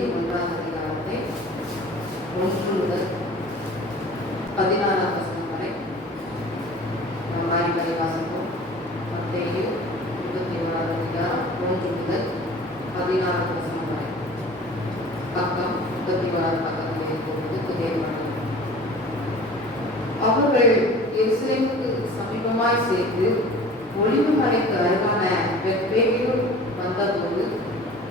21ஆம் அதிகாரத்தை 1 முதல் 16ஆம் வசனம் வரை நாம் மாறி மாறி வாசிப்போம். மத்தேயு 21ஆம் அதிகாரம் 1 முதல் 16ஆம் வசனம் வரை. பக்கம் 31ஆம் பக்கத்தில் இருக்கும்போது புதிய பாடல். அவர்கள் எருசலேமுக்கு சமீபமாய் சேர்ந்து ஒலிவு மலைக்கு அருகான பெத்பேகு வந்தபோது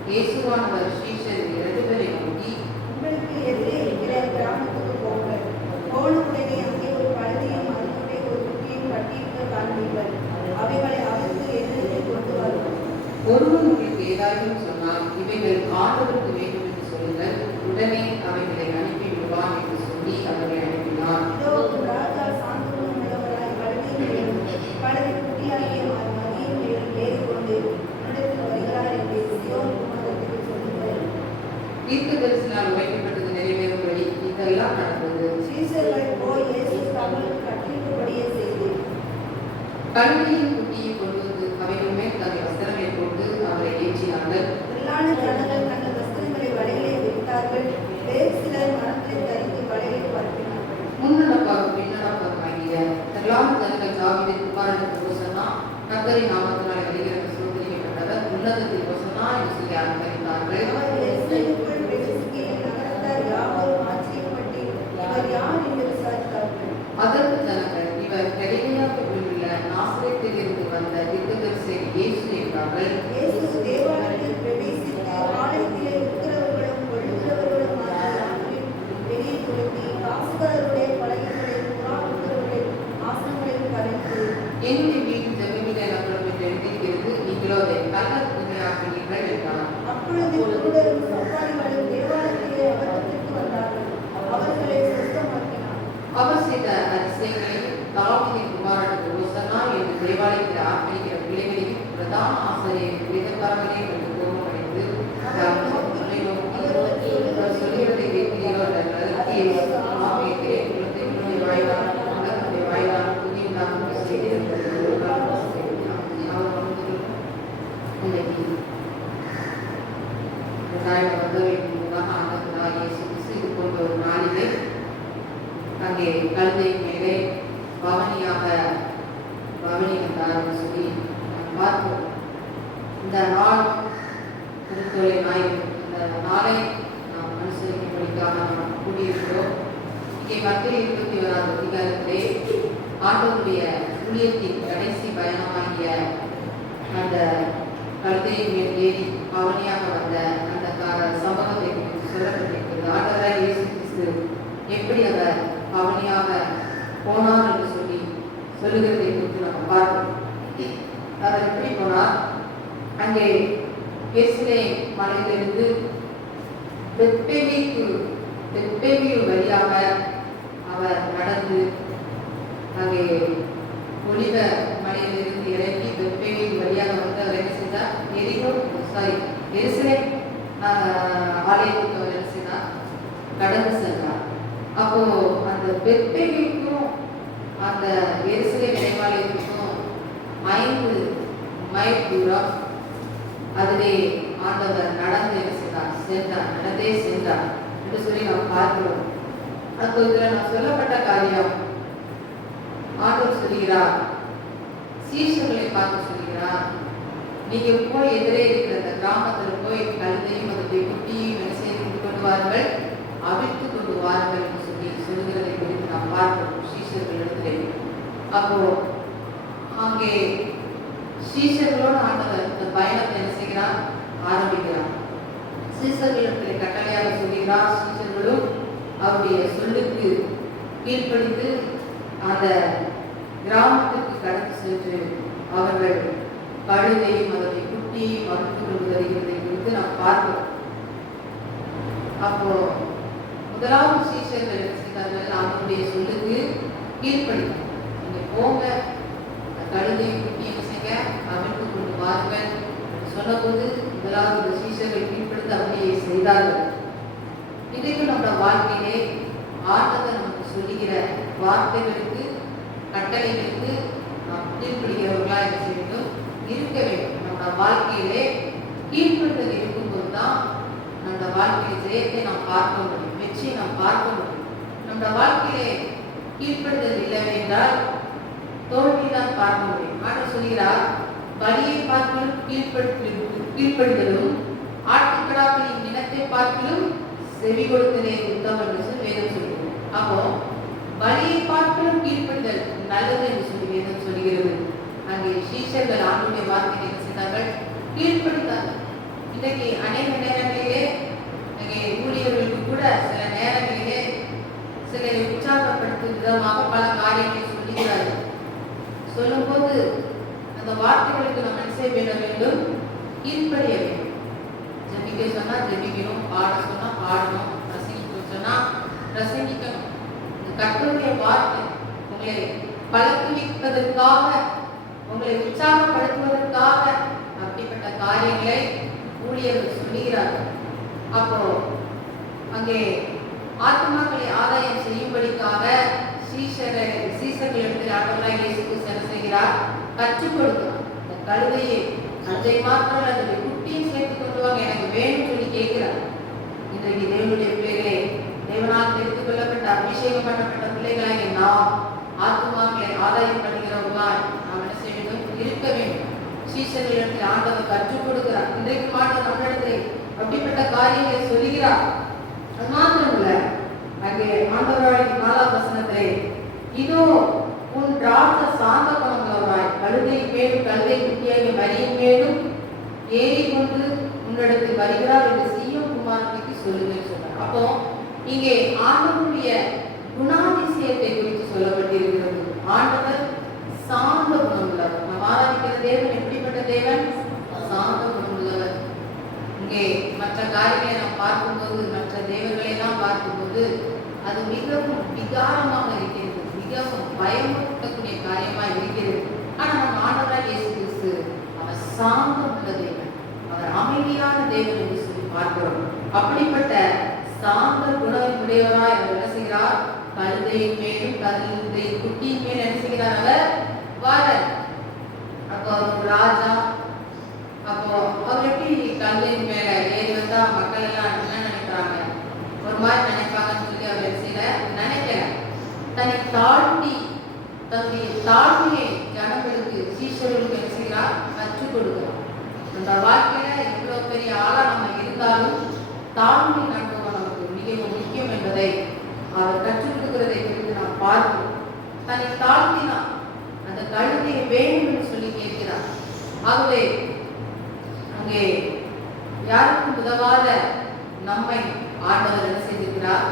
இயேசுவானவர் சீஷர் 2 பேரை நோக்கி, உங்களுக்கு எதிரே இருக்கிற கிராமத்துக்கு போங்கள். போனவுடனே அங்கே ஒரு கழுதையும் அதனுடைய ஒரு குட்டியும் கட்டியிருக்க காண்பீர்கள். அவைகளை அவருக்கு எதிரே கொண்டு வருவோம். ஒருவன் உங்களுக்கு ஏதாயும் சொன்னால் இவைகள் ஆண்டவருக்கு வேண்டும் என்று சொல்லுங்கள், உடனே அவைகளை அனுப்பி விடுவான் என்று சொல்லி அவர்களை அனுப்பினார். இதோ ராஜா சாந்தகுணம் உள்ளவராய் கழுதை குட்டியாகிய மதியின் மேல் ஏறிக்கொண்டு உன்னிடத்தில் வருகிறார் என்று சீயோன் குமாரத்திற்கு சொல்லுங்கள். தீர்க்கதரிசினால் உரைக்கப்பட்டது நிறைவேறும்படி இதெல்லாம் நடந்தது. சீஷர்கள் போய் இயேசு தங்களுக்கு கட்டளையிட்டபடியே செய்து கழுதையின் குட்டியை கொண்டு வந்து அவைகள் மேல் தங்கள் வஸ்திரங்களை போட்டு அவரை ஏற்றினார்கள். திரளான ஜனங்கள் தங்கள் வஸ்திரங்களை வலையிலே விரித்தார்கள். வேறு சிலர் மரங்களை தரித்து வலையிலே பரப்பினார்கள். முன்னடப்பாக பின்னடப்பாக ஆகிய திரளான ஜனங்கள் தாவீதின் குமாரனுக்கு ஓசன்னா, கர்த்தரின் நாமத்தினாலே வருகிறவர் சோதரிக்கப்பட்டவர், உன்னதத்தில் ஓசன்னா என்று சொல்லி ஆரம்பித்தார்கள். அவர் எருசலேமுக்குள் பிரவேசிக்கையில் நகரத்தார் யாவரும் ஆச்சரியப்பட்டு இவர் யார் என்று விசாரித்தார்கள். அதற்கு ஜனங்கள், இவர் கலிலேயாவில் உள்ள நாசரேத்திலிருந்து வந்த தீர்க்கதரிசி இயேசு என்றார்கள். இயேசு தேவாலயத்தில் பிரவேசித்து ஆலயத்திலே இருக்கிறவர்களும் கொள்ளுகிறவர்களும் யாவரையும் வெளியே துரத்தி காசுகாரருடைய பலகைகளையும் புறாவுடைய ஆசனங்களையும் கலைத்து, என்னுடைய வீடு ஜெபமில்லை நகரம் என்று எழுதியிருக்கிறது, நீங்களோ அதை கள்ள புதுமையாக்குகிறீர்கள் என்றார். அப்பொழுது குருடரும் சப்பாரிகளும் தேவாலயத்திலே அவரிடத்திற்கு வந்தார்கள். அவர்களை சுத்தமாக்கினார். அவர் செய்த அதிசயங்களையும் தாவீதின் குமாரனுக்கு ஓசன்னா என்று தேவாலயத்தில் ஆர்ப்பரிக்கிற பிள்ளைகளையும் பிரதான ஆசிரியர் வேதக்காரர்களே என்று கோபமடைந்து சொல்லுவதை கேட்கிறீரோ வாய்தான் புதியதாக செய்திருந்தது. இது போன்ற ஒரு நாளிலே அங்கே கழுதையின் மேலே பவனி வந்தார் சொல்லி நாம் பார்ப்போம். இந்த நாள் திருத்தொலை ஞாயிறு, இந்த நாளை நாம் அனுசரிக்கும்படிக்காக நாம் கூடியிருக்கிறோம். இங்கே மத்திய 21ஆம் அதிகாரத்திலே ஆண்டவருடைய ஊழியத்தின் கடைசி பயணமாகிய அந்த கழுதையின் மேல் ஏறி பவனியாக வந்த அந்த சம்பவத்தை சொல்லப்பட்டிருக்கிறது. ஆண்டவராய் இயேசு கிறிஸ்து எப்படி அவர் பவனியாக போனார் என்று சொல்லுகிறதை குறித்து நம்ம பார்ப்போம். அவர் எப்படி போனார்? அங்கே எருசலேம் மலையிலிருந்து பெத்பேகு வழியாக அவர் நடந்து அங்கே ஒலிவ மலையிலிருந்து இறங்கி பெத்பேகு வழியாக வந்து அவர் என்ன செய்தார்? எருசலேம் ஆலயத்துக்கு அவர் என்ன செய்தார்? கடந்து சென்றார். அப்போ அந்த பெத்பேகுக்கும் அந்த எருசலேம் தேவாலயத்துக்கும் 5 மைல் தூரம் அதிலே ஆண்டவர் நடந்தே சென்றார் என்று சொல்லி நாம் பார்க்கிறோம். அப்போ இதில் நான் சொல்லப்பட்ட காரியம், ஆண்டவர் சொல்கிறார், சீஷர்களை பார்த்து சொல்கிறார், நீங்க போய் எதிரே இருக்கிற அந்த கிராமத்தில் போய் கழுதையும் அதனுடைய குட்டியும் செய்து கொண்டு வாருங்கள், அவிழ்த்து கொண்டு வாருங்கள் என்று சொல்லுகிறதை குறித்து நாம் பார்க்கிறோம் சீஷர்கள் இடத்திலே. அப்போ அங்கே சீஷர்களோடு ஆண்டவர் இந்த பயணத்தை என்ன செய்கிறார்? ஆரம்பிக்கிறார். சீஷர்களிடத்திலே கட்டளையாக சொல்கிறார். சீஷர்களும் அவருடைய சொல்லுக்கு கீழ்ப்படிந்து அந்த கிராமத்துக்கு கடந்து சென்று அவர்கள் கழுதையும் அதனுடைய குட்டியும் அவிழ்த்து கொண்டு வருகிறதை குறித்து நாம் பார்க்கிறோம். அப்போ முதலாவது சீஷர்கள் என்ன செய்தார்கள்? அவருடைய சொல்லுக்கு கீழ்ப்படித்தார். நீங்க போங்க, கழுதையை குட்டியை செய்ய அவிழ்த்து கொண்டு வாருங்கள் சொன்னபோது முதலாவது சீஷர்கள் கீழ்ப்படுத்த அப்படியே செய்தார்கள். இன்றைக்கு நம்முடைய வாழ்க்கையிலே ஆண்டவர் நமக்கு சொல்லுகிற வார்த்தைகளுக்கு கட்டளைகளுக்கு நாம் கீழ்ப்படுகிறவர்களாக என்ன செய்யணும்? இருக்க வேண்டும். நம்முடைய வாழ்க்கையிலே கீழ்ப்படுத்தல் இருக்கும்போது தான் நம்முடைய வாழ்க்கையில் ஜெயத்தை நாம் பார்க்க முடியும், வெற்றியை நாம் பார்க்க முடியும். நம்முடைய வாழ்க்கையிலே கீழ்ப்படுதல் இல்லவே என்றால் தோல்விதான் பார்க்க முடியும். ஆண்டவர் சொல்கிறார், பலியை பார்க்கலும் கீழ்ப்படுதலும் ஆட்டுக்கடாக்களின் இனத்தை பார்க்கலும் செவி கொடுத்ததே உத்தமம் என்று சொல்லி வேதம் சொல்கிறது. அப்போ பலியை பார்க்கலும் கீழ்ப்படுதல் நல்லது என்று சொல்லி வேதம் சொல்கிறது. அங்கே சீஷர்கள் ஆண்டுடைய வார்த்தையை என்ன செய்தார்கள்? கீழ்ப்படுத்தார்கள். இன்றைக்கு அநேக நேரங்களிலே அங்கே ஊழியர்களுக்கு கூட சில நேரங்களிலே சிலரை உற்சாகப்படுத்தும் விதமாக பல காரியங்களை சொல்லுகிறார்கள். சொல்லும்போது அந்த வார்த்தைகளுக்கு நம்ம என்ன செய்ய வேண்டும்? கீழ்ப்படிய வேண்டும். ஜெபிக்க சொன்னா ஜெபிக்கணும், பாட சொன்னா பாடணும், பிரசங்கிக்க சொன்னா பிரசங்கிக்கணும். இந்த கர்த்தருடைய வார்த்தை உங்களை பழக்குவிப்பதற்காக, உங்களை உற்சாகப்படுத்துவதற்காக அப்படிப்பட்ட காரியங்களை ஊழியர்கள் சொல்லுகிறார்கள். அப்போ அங்கே ஆத்மாக்களை ஆதாயம் செய்யும்படிக்காக சீஷர்களிடத்தில் ஆண்டவராகிய இயேசு கிறிஸ்து என்ன செய்கிறார்? கற்றுக் கொடுக்கிறார். இந்த கழுதையை அதை மாத்திரம் அந்த குட்டியும் சேர்த்து கொண்டு வாங்க, எனக்கு வேணும் சொல்லி கேட்கிறார். இன்றைக்கு தேவனுடைய பிள்ளைகளே, தேவனால் தெரிந்து கொள்ளப்பட்ட அபிஷேகம் பண்ணப்பட்ட பிள்ளைகளாக நாம் ஆத்மாக்களை ஆதாயம் பண்ணுகிறவர்களாய் நாம் என்ன செய்ய வேண்டும்? இருக்க வேண்டும். சீஷர்களிடத்தில் ஆண்டவர் கற்றுக் கொடுக்கிறார். இன்றைக்கு மாற்றம் நம்மிடத்தில் அப்படிப்பட்ட காரியங்களை சொல்லுகிறார். அது மாத்திரம் இல்ல, அங்கே ஆண்டவராய் 4ஆம் வசனத்திலே, இதோ உன் ராஜ சாந்த குணமுள்ளவராய் கழுதை மேலும் கழுதை குட்டியாகிய மரியின் மேலும் ஏறி கொண்டு உன்னிடத்தில் வருகிறார் என்று சீயோன் குமாரத்திற்கு சொல்லுங்கள் சொன்னார். அப்போ இங்கே ஆண்டவருடைய குணாதிசயத்தை குறித்து சொல்லப்பட்டிருக்கிறது. ஆண்டவர் சாந்த குணமுள்ளவர். நாம் ஆராதிக்கிற தேவன் எப்படிப்பட்ட தேவன்? சாந்த குணமுள்ளவர். இங்கே மற்ற காரியங்களை நாம் பார்க்கும்போது, மற்ற தேவர்களை எல்லாம் பார்க்கும்போது அது மிகவும் விகாரமாக இருக்கிறது, மிகவும் பயமுறுத்தக்கூடிய காரியமாக இருக்கிறது. ஆனால் நம்ம ஆண்டவராகிய இயேசு கிறிஸ்து அவர் சாந்தம் உள்ள தேவன், அவர் அமைதியான தேவன் என்று சொல்லி பார்க்கிறோம். அப்படிப்பட்ட சாந்த குணமுடையவராய் அவர் என்ன செய்கிறார்? கழுதையின் மேலும் கழுதை குட்டியின் மேலும் என்ன செய்கிறார்? அவர் வாரர். அப்போ ராஜா, அப்போ அவர் எப்படி கழுதையின் மேல ஏறி வந்தா மக்கள் எல்லாம் என்ன நினைக்கிறாங்க? ஒரு மாதிரி நினைப்பாங்கன்னு சொல்லி அவர் நினைக்கல. தன்னை தாழ்த்தி தன்னுடைய தாழ்மையை ஜனங்களுக்கு, சீஷர்களுக்கு என்ன செய்கிறார்? கற்றுக் கொடுக்கிறார். அந்த வாழ்க்கையில எவ்வளவு பெரிய ஆளா நம்ம இருந்தாலும் தாழ்மை அனுபவம் நமக்கு மிகவும் முக்கியம் என்பதை அவர் கற்றுக் கொடுக்கிறதை குறித்து நாம் பார்க்கிறோம். தன்னை தாழ்த்தினார். அந்த கழுதையை வேண்டும் என்று சொல்லி கேட்கிறார். ஆகவே அங்கே யாருக்கும் உதவாத நம்மை ஆண்டவர் என்ன செய்திருக்கிறார்?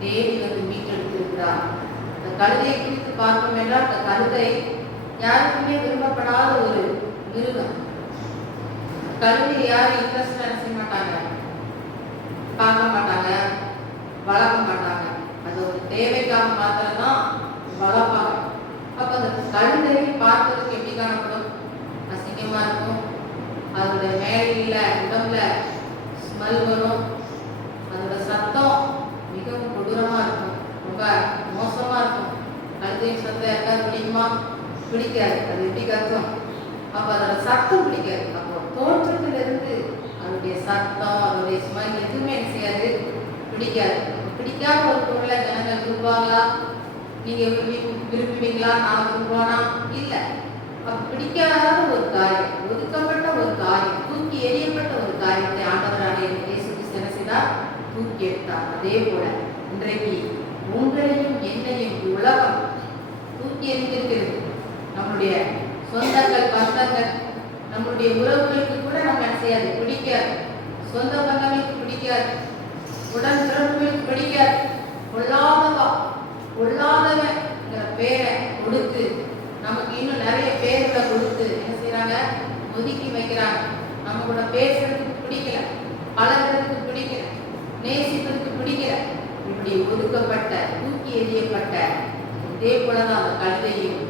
தேடி வந்து மீட்டெடுத்திருக்கிறார். அந்த கழுதையை குறித்து பார்ப்போம் என்றால், அந்த கழுதை யாருக்குமே விரும்பப்படாத ஒரு மிருகம். கழுதை யாரும் இன்ட்ரெஸ்ட் செய்ய மாட்டாங்க, பார்க்க மாட்டாங்க, வளர்க்க மாட்டாங்க. அது ஒரு தேவைக்காக மாத்திரம்தான் வளர்ப்பாங்க. அப்ப அந்த கழுதையை பார்ப்பதற்கு எப்படி காணப்படும்? அசிங்கமா இருக்கும். அதோட மேல உடம்புல ஸ்மெல் வரும். அதோட சத்தம் மிகவும் கொடூரமா இருக்கும், ரொம்ப மோசமா இருக்கும். கழுதையின் சத்தம் யாருக்காவது பிடிக்குமா? பிடிக்காது. அது எப்படி கத்தும்? அப்ப அதோட சத்தம் பிடிக்காது. அப்போ தோற்றத்திலிருந்து அதோடைய சத்தம், அதோடைய ஸ்மெல் எதுவுமே என்ன செய்யாது? பிடிக்காது. பிடிக்காத ஒரு பொருளை ஜனங்கள் விரும்புவாங்களா? நீங்க விரும்புவீங்களா? நான் விரும்புவானா? இல்லை. அப்ப பிடிக்காத ஒரு காரியம், ஒதுக்கப்பட்ட ஒரு காரியம், தூக்கி எறியப்பட்ட ஒரு காரியத்தை ஆண்டவராகிய இயேசு கிறிஸ்து என்ன செய்தார்? தூக்கி எடுத்தார். அதே போல இன்றைக்கு உங்களையும் என்னையும் உலகம் தூக்கி எறிந்திருக்கிறது. நம்முடைய சொந்தங்கள், பந்தங்கள், நம்முடைய உறவுகளுக்கு கூட நம்ம என்ன செய்யாது? பிடிக்காது. சொந்த பந்தங்களுக்கு பிடிக்காது, உடன் பிறப்புகளுக்கு பிடிக்காது. பொல்லாதவன் பேரை கொடுத்து, நமக்கு இன்னும் நிறைய பேர்களை கொடுத்து என்ன செய்யறாங்க? ஒதுக்கி வைக்கிறாங்க. நம்ம கூட பேசுறதுக்கு பிடிக்கல, பழகிறதுக்கு பிடிக்கல, நேசிப்பதற்கு பிடிக்கல. இப்படி ஒதுக்கப்பட்ட, தூக்கி எறியப்பட்ட, இதே போலதான் அந்த கழுதையும்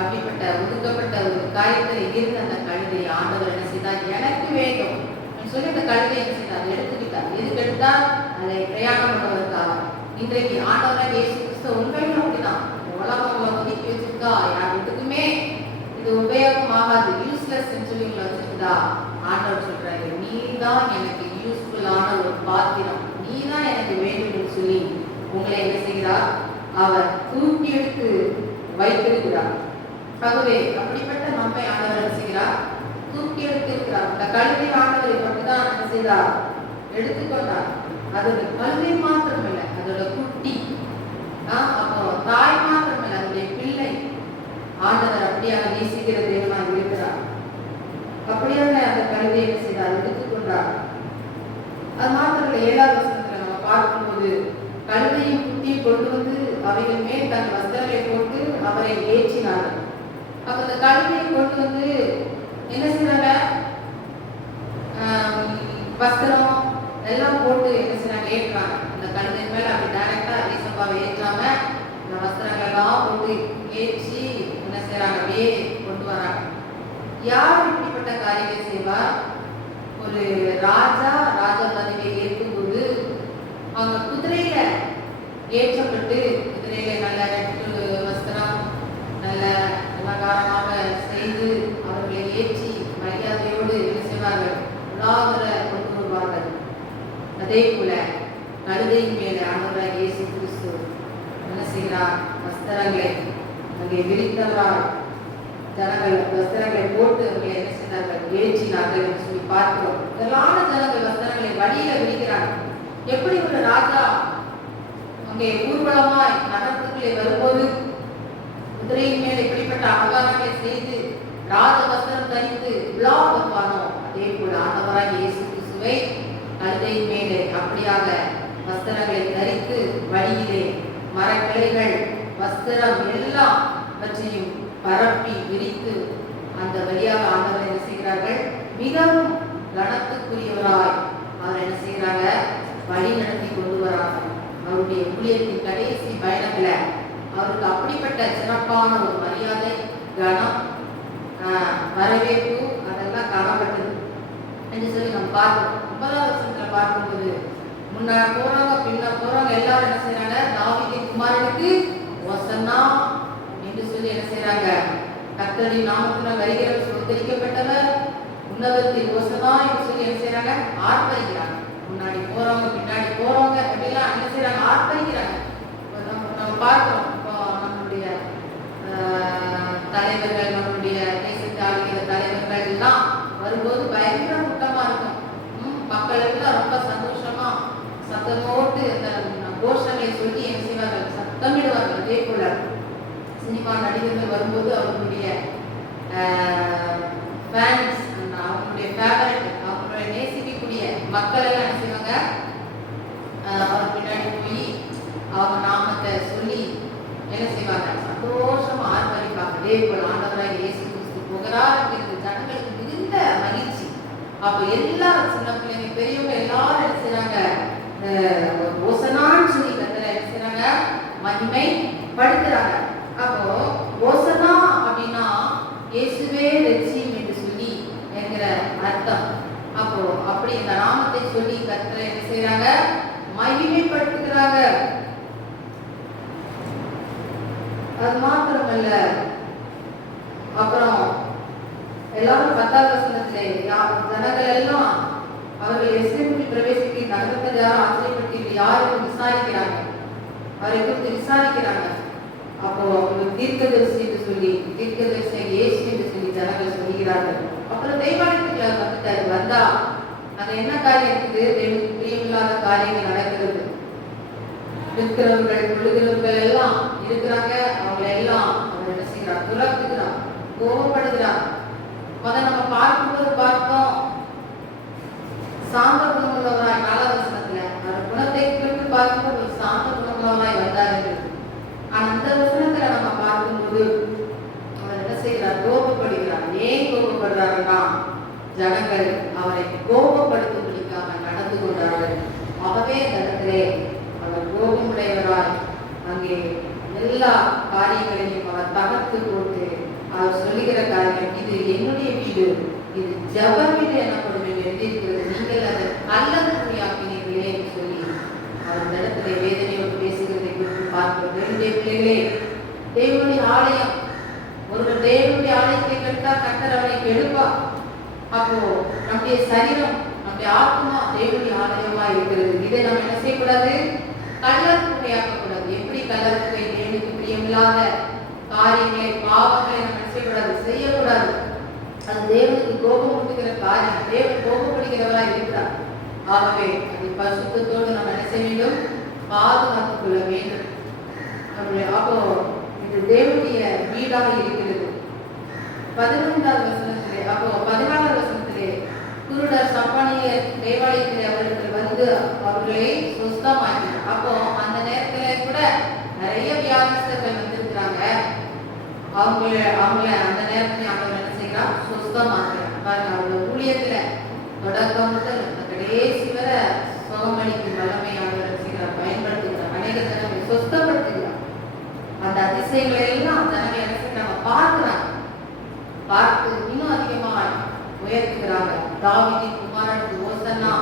அப்படிப்பட்ட ஒதுக்கப்பட்ட ஒரு காரியத்தில் இருந்த அந்த கழுதையை ஆண்டவர் என்ன செய்தார்? எனக்கு வேண்டும் சொல்லி அந்த கழுதை என்ன செய்தார்? எடுத்துக்கிட்டார். எதுக்கு எடுத்தார்? அதை பிரயாணம் பண்ணுவதற்காக. இன்றைக்கு ஆண்டவராகிய இயேசு கிறிஸ்து உண்மையிலும் அப்படிதான். உலகம் ஒதுக்கி வச்சிருக்கா, யார் எதுக்குமே இது உபயோகம் ஆகாது, யூஸ்லெஸ் சொல்லி வச்சிருக்குதா? ஆண்டவர் சொல்றாரு, நீ தான் எனக்கு யூஸ்ஃபுல்லான ஒரு பாத்திரம், நீ தான் எனக்கு வேண்டும் சொல்லி உங்களை என்ன செய்கிறார்? அவர் தூக்கி எடுத்து வைத்திருக்கிறார். ஆகவே அப்படிப்பட்ட நம்மை ஆண்டவர் என்ன செய்கிறார்? தூக்கி எடுத்திருக்கிறார். இந்த கல்வி ஆண்டவரை மட்டும்தான் என்ன செய்தார்? எடுத்துக்கொண்டார். அதோட கல்வி மாத்திரமில்லை, அதோட குட்டி, அப்போ தாய் மாத்திரமில்லை, அதோடைய பிள்ளை. ஆண்டவர் அப்படியாக நேசிக்கிற தேவனாக இருக்கிறார். அப்படியாக அந்த கல்வியை என்ன செய்தார்? எடுத்துக்கொண்டார். அது மாத்திரம் 7வது வசனத்துல நம்ம பார்க்கும்போது கழுதையும் குட்டியும் கொண்டு வந்து அவைகள் மேல் தன் வஸ்திரங்களை போட்டு அவரை ஏற்றினார்கள். அப்ப அந்த கழுதையை கொண்டு வந்து என்ன செய்றாங்க? வஸ்திரம் எல்லாம் போட்டு என்ன செய்றாங்க? ஏற்றுறாங்க. அந்த கழுதை மேல அப்படி டைரக்டா ஏசப்பாவை ஏற்றாம இந்த வஸ்திரங்கள் எல்லாம் போட்டு ஏற்றி என்ன செய்றாங்க? அப்படியே கொண்டு வராங்க. யார் இப்படிப்பட்ட காரியத்தை செய்வார்? ஒரு ராஜா பதவியை ஏற்கும்போது அவங்க குதிரையில ஏற்றப்பட்டு, குதிரையில நல்ல நெட்டு வஸ்திரம் நல்ல அலங்காரமாக செய்து அவர்களை ஏற்றி மரியாதையோடு என்ன செய்வார்கள்? உலாவர கொண்டு வருவார்கள். அதே போல கழுதையின் மேல ஆண்டவராகிய இயேசு கிறிஸ்து என்ன செய்கிறார்? வஸ்திரங்களை அங்கே விரித்தவரால் ஜனங்கள் வஸ்திரங்களை போட்டு அவர்களை என்ன செய்தார்கள்? ஏற்றினார்கள் என்று சொல்லி பார்க்கிறோம். திரளான ஜனங்கள் வஸ்திரங்களை வழியில விரிக்கிறார்கள். எப்படி ஒரு ராஜா அங்கே ஊர்வலமாய் நகரத்துக்குள்ளே வரும்போது குதிரையின் மேல் இப்படிப்பட்ட அலங்காரங்களை செய்து ராஜ வஸ்திரம் தரித்து விழா வருவானோ, அதே போல ஆண்டவராகிய இயேசு கிறிஸ்துவை கழுதையின் மேலே அப்படியாக வஸ்திரங்களை தரித்து வழியிலே மரக்கிளைகள் வஸ்திரம் எல்லாம் பற்றியும் பரப்பி விரித்து அந்த வழியாக ஆண்டவர் என்ன செய்கிறார்கள்? மிகவும் கனத்துக்குரியவராய் அவர் என்ன செய்கிறாங்க? வழி நடத்தி கொண்டு வராங்க. அவருடைய ஊழியத்தின் கடைசி பயணத்துல அவருக்கு அப்படிப்பட்ட சிறப்பான ஒரு மரியாதை, கனம், வரவேற்பு அதெல்லாம் காணப்பட்டது என்று சொல்லி நம்ம பார்க்கிறோம். 9வது வசனத்துல பார்க்கும்போது முன்ன போறவங்க பின்ன போறவங்க எல்லாரும் என்ன செய்யறாங்க? தாவீதின் குமாரனுக்கு ஓசன்னா என்று சொல்லி என்ன செய்யறாங்க? கர்த்தரின் நாமத்தினால் வருகிறவர் ஸ்தோத்திரிக்கப்பட்டவர், உன்னதத்தில் ஓசன்னா என்று சொல்லி என்ன செய்யறாங்க? ஆர்ப்பரிக்கிறாங்க. முன்னாடி போறவங்க பின்னாடி போறவங்க அப்படிலாம் என்ன செய்யறாங்க? ஆர்ப்பரிக்கிறாங்க. நம்ம பார்க்கிறோம். இப்போ நம்மளுடைய தலைவர்கள், நம்மளுடைய தேசத்தை ஆளுகிற தலைவர்கள் எல்லாம் வரும்போது பயங்கர கூட்டமா இருக்கும். மக்கள் எல்லாம் ரொம்ப சந்தோஷமா சத்தமோட்டு அந்த கோஷங்களை சொல்லி என்ன செய்வார்கள்? சத்தமிடுவார்கள். அதே போல சினிமா நடிகர்கள் வரும்போது அவர்களுடைய ஃபேன்ஸ், அவங்களுடைய ஃபேவரட், அவங்களுடைய நேசிக்கக்கூடிய மக்கள் எல்லாம் என்ன செய்வாங்க? அவர் பின்னாடி போய் அவங்க நாமத்தை சொல்லி என்ன செய்வாங்க? சந்தோஷமா ஆர்ப்பரிப்பாங்க. அதே போல ஆண்டவராகிய இயேசு கிறிஸ்து போகிறார் அப்படிங்கிறது ஜனங்களுக்கு மிகுந்த மகிழ்ச்சி. அப்ப எல்லாரும் சின்ன பிள்ளைங்க பெரியவங்க எல்லாரும் என்ன செய்றாங்க? ஓசனான்னு சொல்லி கர்த்தரை என்ன செய்றாங்க? மகிமை படுத்துறாங்க. அப்போ ஓசனா அப்படின்னா இயேசுவே ரட்சியும் என்று சொல்லி என்கிற அர்த்தம். அப்போ அப்படி இந்த நாமத்தை சொல்லி கர்த்தரை என்ன செய்றாங்க? மகிமைப்படுத்துகிறாங்க. அது மாத்திரமல்ல, அப்புறம் எல்லாரும் 10வது வசனத்திலே ஜனங்கள் எல்லாம் அவர்கள் எஸ்ரேமுக்கு பிரவேசித்து நகரத்தை யாரும் ஆச்சரியப்பட்டு யார் என்று விசாரிக்கிறாங்க. அவரை குறித்து விசாரிக்கிறாங்க. அப்போ அவர் தீர்க்கதரிசி என்று சொல்லி, தீர்க்கதரிசி இயேசு என்று சொல்லி ஜனங்கள் சொல்கிறார்கள். அப்புறம் தெய்வாலயத்துக்கு வந்துட்டாரு. வந்தா அது என்ன காரியம் இருக்குது? தேவனுக்கு பிரியமில்லாத காரியங்கள் நடக்கிறது. இருக்கிறவர்கள் கொள்ளுகிறவர்கள் எல்லாம் இருக்கிறாங்க. அவங்களை எல்லாம் அவர் என்ன செய்கிறார்? துரத்துகிறார், கோபப்படுகிறார். அதை நம்ம பார்க்கும்போது பார்த்தோம், சாந்த குணமுள்ளவராய் 4வது வசனத்துல அவர் குணத்தை குறித்து பார்க்கும்போது ஒரு சாந்த குணமுள்ளவராய் வந்தார் என்று. ஆனா அந்த வசனத்துல நம்ம பார்க்கும்போது அவர் என்ன செய்கிறார்? கோபப்படுகிறார். ஏன் கோபப்படுறாருன்னா ஜனங்கள் அவரை கோபப்படுத்தும்படிக்காக நடந்து கொண்டார்கள். ஆகவே அந்த இடத்திலே அவர் கோபமுடையவராய் அங்கே எல்லா காரியங்களையும் அவர் தகர்த்து போட்டு அவர் சொல்லுகிற காரியம், இது என்னுடைய வீடு, இது ஜப வீடு எனப்படும் எழுதியிருக்கிறது, நீங்கள் அதை அல்லதுமையாக்கினீர்களே என்று சொல்லி அவர் இந்த இடத்துல வேதனையோடு பேசுகிறதை குறித்து பார்க்கிறோம். என்னுடைய பிள்ளைகளே, தேவனுடைய ஆலயம், ஒருவர் தேவனுடைய ஆலயத்தை கெடுத்தா கர்த்தர் அவனை கெடுப்பார். அப்போ நம்முடைய சரீரம் நம்முடைய ஆத்மா தேவனுடைய ஆலயமா இருக்கிறது. இதை நம்ம என்ன செய்யக்கூடாது? கள்ளக்குறையாக்கக்கூடாது. எப்படி கள்ளக்குறை? தேவனுக்கு பிரியமில்லாத காரியங்களை, பாவங்களை நம்ம என்ன செய்யக்கூடாது? செய்யக்கூடாது. அது தேவனுக்கு கோபம் ஊட்டுகிற காரியம். தேவன் கோபப்படுகிறவரா இருக்கிறார். ஆகவே அது பரிசுத்தத்தோடு நம்ம என்ன செய்ய வேண்டும்? பாதுகாத்துக் கொள்ள வேண்டும். அப்போ இது தேவனுடைய வீடாக இருக்கிறது. 11வது வசனத்திலே, அப்போ 14வது வசனத்திலே, குருடர் சப்பானியர் தேவாலயத்திலே அவர்கள் வந்து அவர்களை சுஸ்தமாக்கினார். அப்போ அந்த நேரத்துல கூட நிறைய வியாதிஸ்தர்கள் வந்திருக்கிறாங்க. அவங்கள அந்த நேரத்துல அவங்க என்ன செய்யலாம்? சுஸ்தமாக்குறாங்க. பாருங்க, அவங்க ஊழியத்துல தொடக்கம் முதல் கடைசி வர சுகமளிக்கும் வல்லமை அவர் செய்கிறார், பயன்படுத்துகிறார். அநேக ஜனங்களை சுஸ்தப்படுத்துகிறார். அந்த அதிசயங்களை எல்லாம் ஜனங்கள் என்ன செய்யறாங்க? பார்க்கிறாங்க. பார்த்து இன்னும் அதிகமாக உயர்த்துகிறாங்க. தாவீதின் குமாரனுக்கு ஓசன்னா,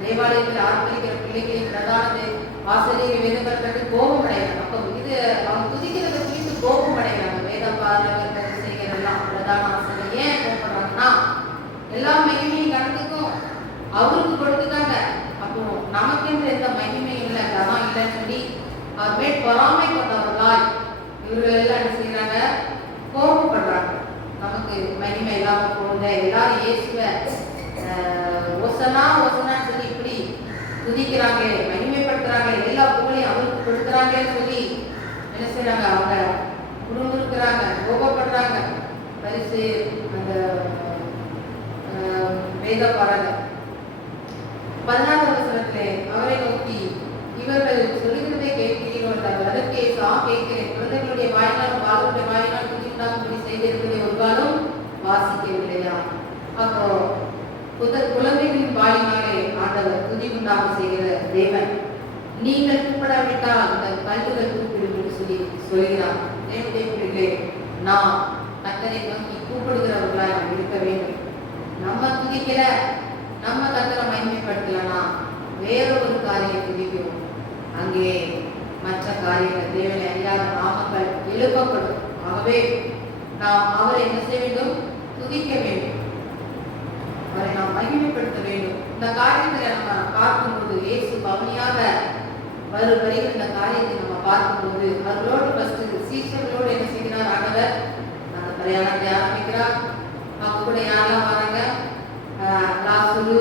தேவாலயத்தில் ஆர்ப்பரிக்கிற பிள்ளைகளின் பிரதான ஆசிரியர் வேதப்பட்டு கோபம் அடைகிறாங்க. அப்போ இது அவங்க துதிக்கிறத குறித்து கோபம் அடைகிறாங்க. வேத பாரகர்கள் செய்கிறதெல்லாம் பிரதான ஆசிரியர் ஏன் கோபப்படுறாங்கன்னா, எல்லா மகிமையும் கணக்குக்கும் அவருக்கு கொடுத்துட்டாங்க. அப்போ நமக்கு எந்த மகிமையும் இல்லை, கனம் இல்லைன்னு சொல்லி அவர் மேல் பொறாமை கொண்டவர்களாய் இவர்கள் எல்லாம் என்ன செய்யறாங்க? கோபப்படுறாங்க. நமக்கு மகிமை இல்லாம போகுது, எல்லாரும் இயேசுவை ஓசனா ஓசனான்னு சொல்லி இப்படி துதிக்கிறாங்க, மகிமைப்படுத்துறாங்க, எல்லா புகழையும் அவருக்கு கொடுக்குறாங்கன்னு சொல்லி என்ன செய்யறாங்க? அவங்க குறுமுறுக்கிறாங்க, கோபப்படுறாங்க. பரிசு அந்த வேத பாரத 14வது வசனத்திலே அவரை நோக்கி, இவர்கள் சொல்லுகிறதை கேட்கிறீர்கள் என்றார்கள். அதற்கு கேட்கிறேன், குழந்தைகளுடைய வாயினாலும் பாலருடைய வாயினால் துதிண்டாகும்படி செய்திருப்பதை ஒரு காலம் வாசிக்கவில்லையா? அப்போ குழந்தைகளின் வாயினாலே ஆண்டவர் துதி உண்டாக செய்கிற தேவன், நீங்கள் கூப்பிடாவிட்டால் அந்த கல்லுகள் கூப்பிடும் என்று சொல்லி சொல்கிறார். தேவனுடைய பிள்ளைகளே, நாம் கர்த்தரை நோக்கி கூப்பிடுகிறவர்களாய் நாம் இருக்க வேண்டும். நம்ம துதிக்கிற, நம்ம கர்த்தரை மகிமைப்படுத்தலனா வேறொரு காரியம் துதிக்கிறோம். அங்கே மற்ற காரியங்கள், தேவனை அறியாத நாமங்கள் எழுப்பப்படும். ஆகவே நாம் அவரை என்ன செய்ய வேண்டும்? துதிக்க வேண்டும், அவரை நாம் மகிமைப்படுத்த வேண்டும். இந்த காரியத்தை நம்ம பார்க்கும்போது, இயேசு பவனியாக வருகிற இந்த காரியத்தை நம்ம பார்க்கும்போது, அவர்களோடு ஃபர்ஸ்ட் சீஷர்களோடு என்ன செய்கிறார்? ஆண்டவர் அந்த பிரயாணத்தை ஆரம்பிக்கிறார். அவங்க கூட யாரெல்லாம் வராங்க? லாசரு,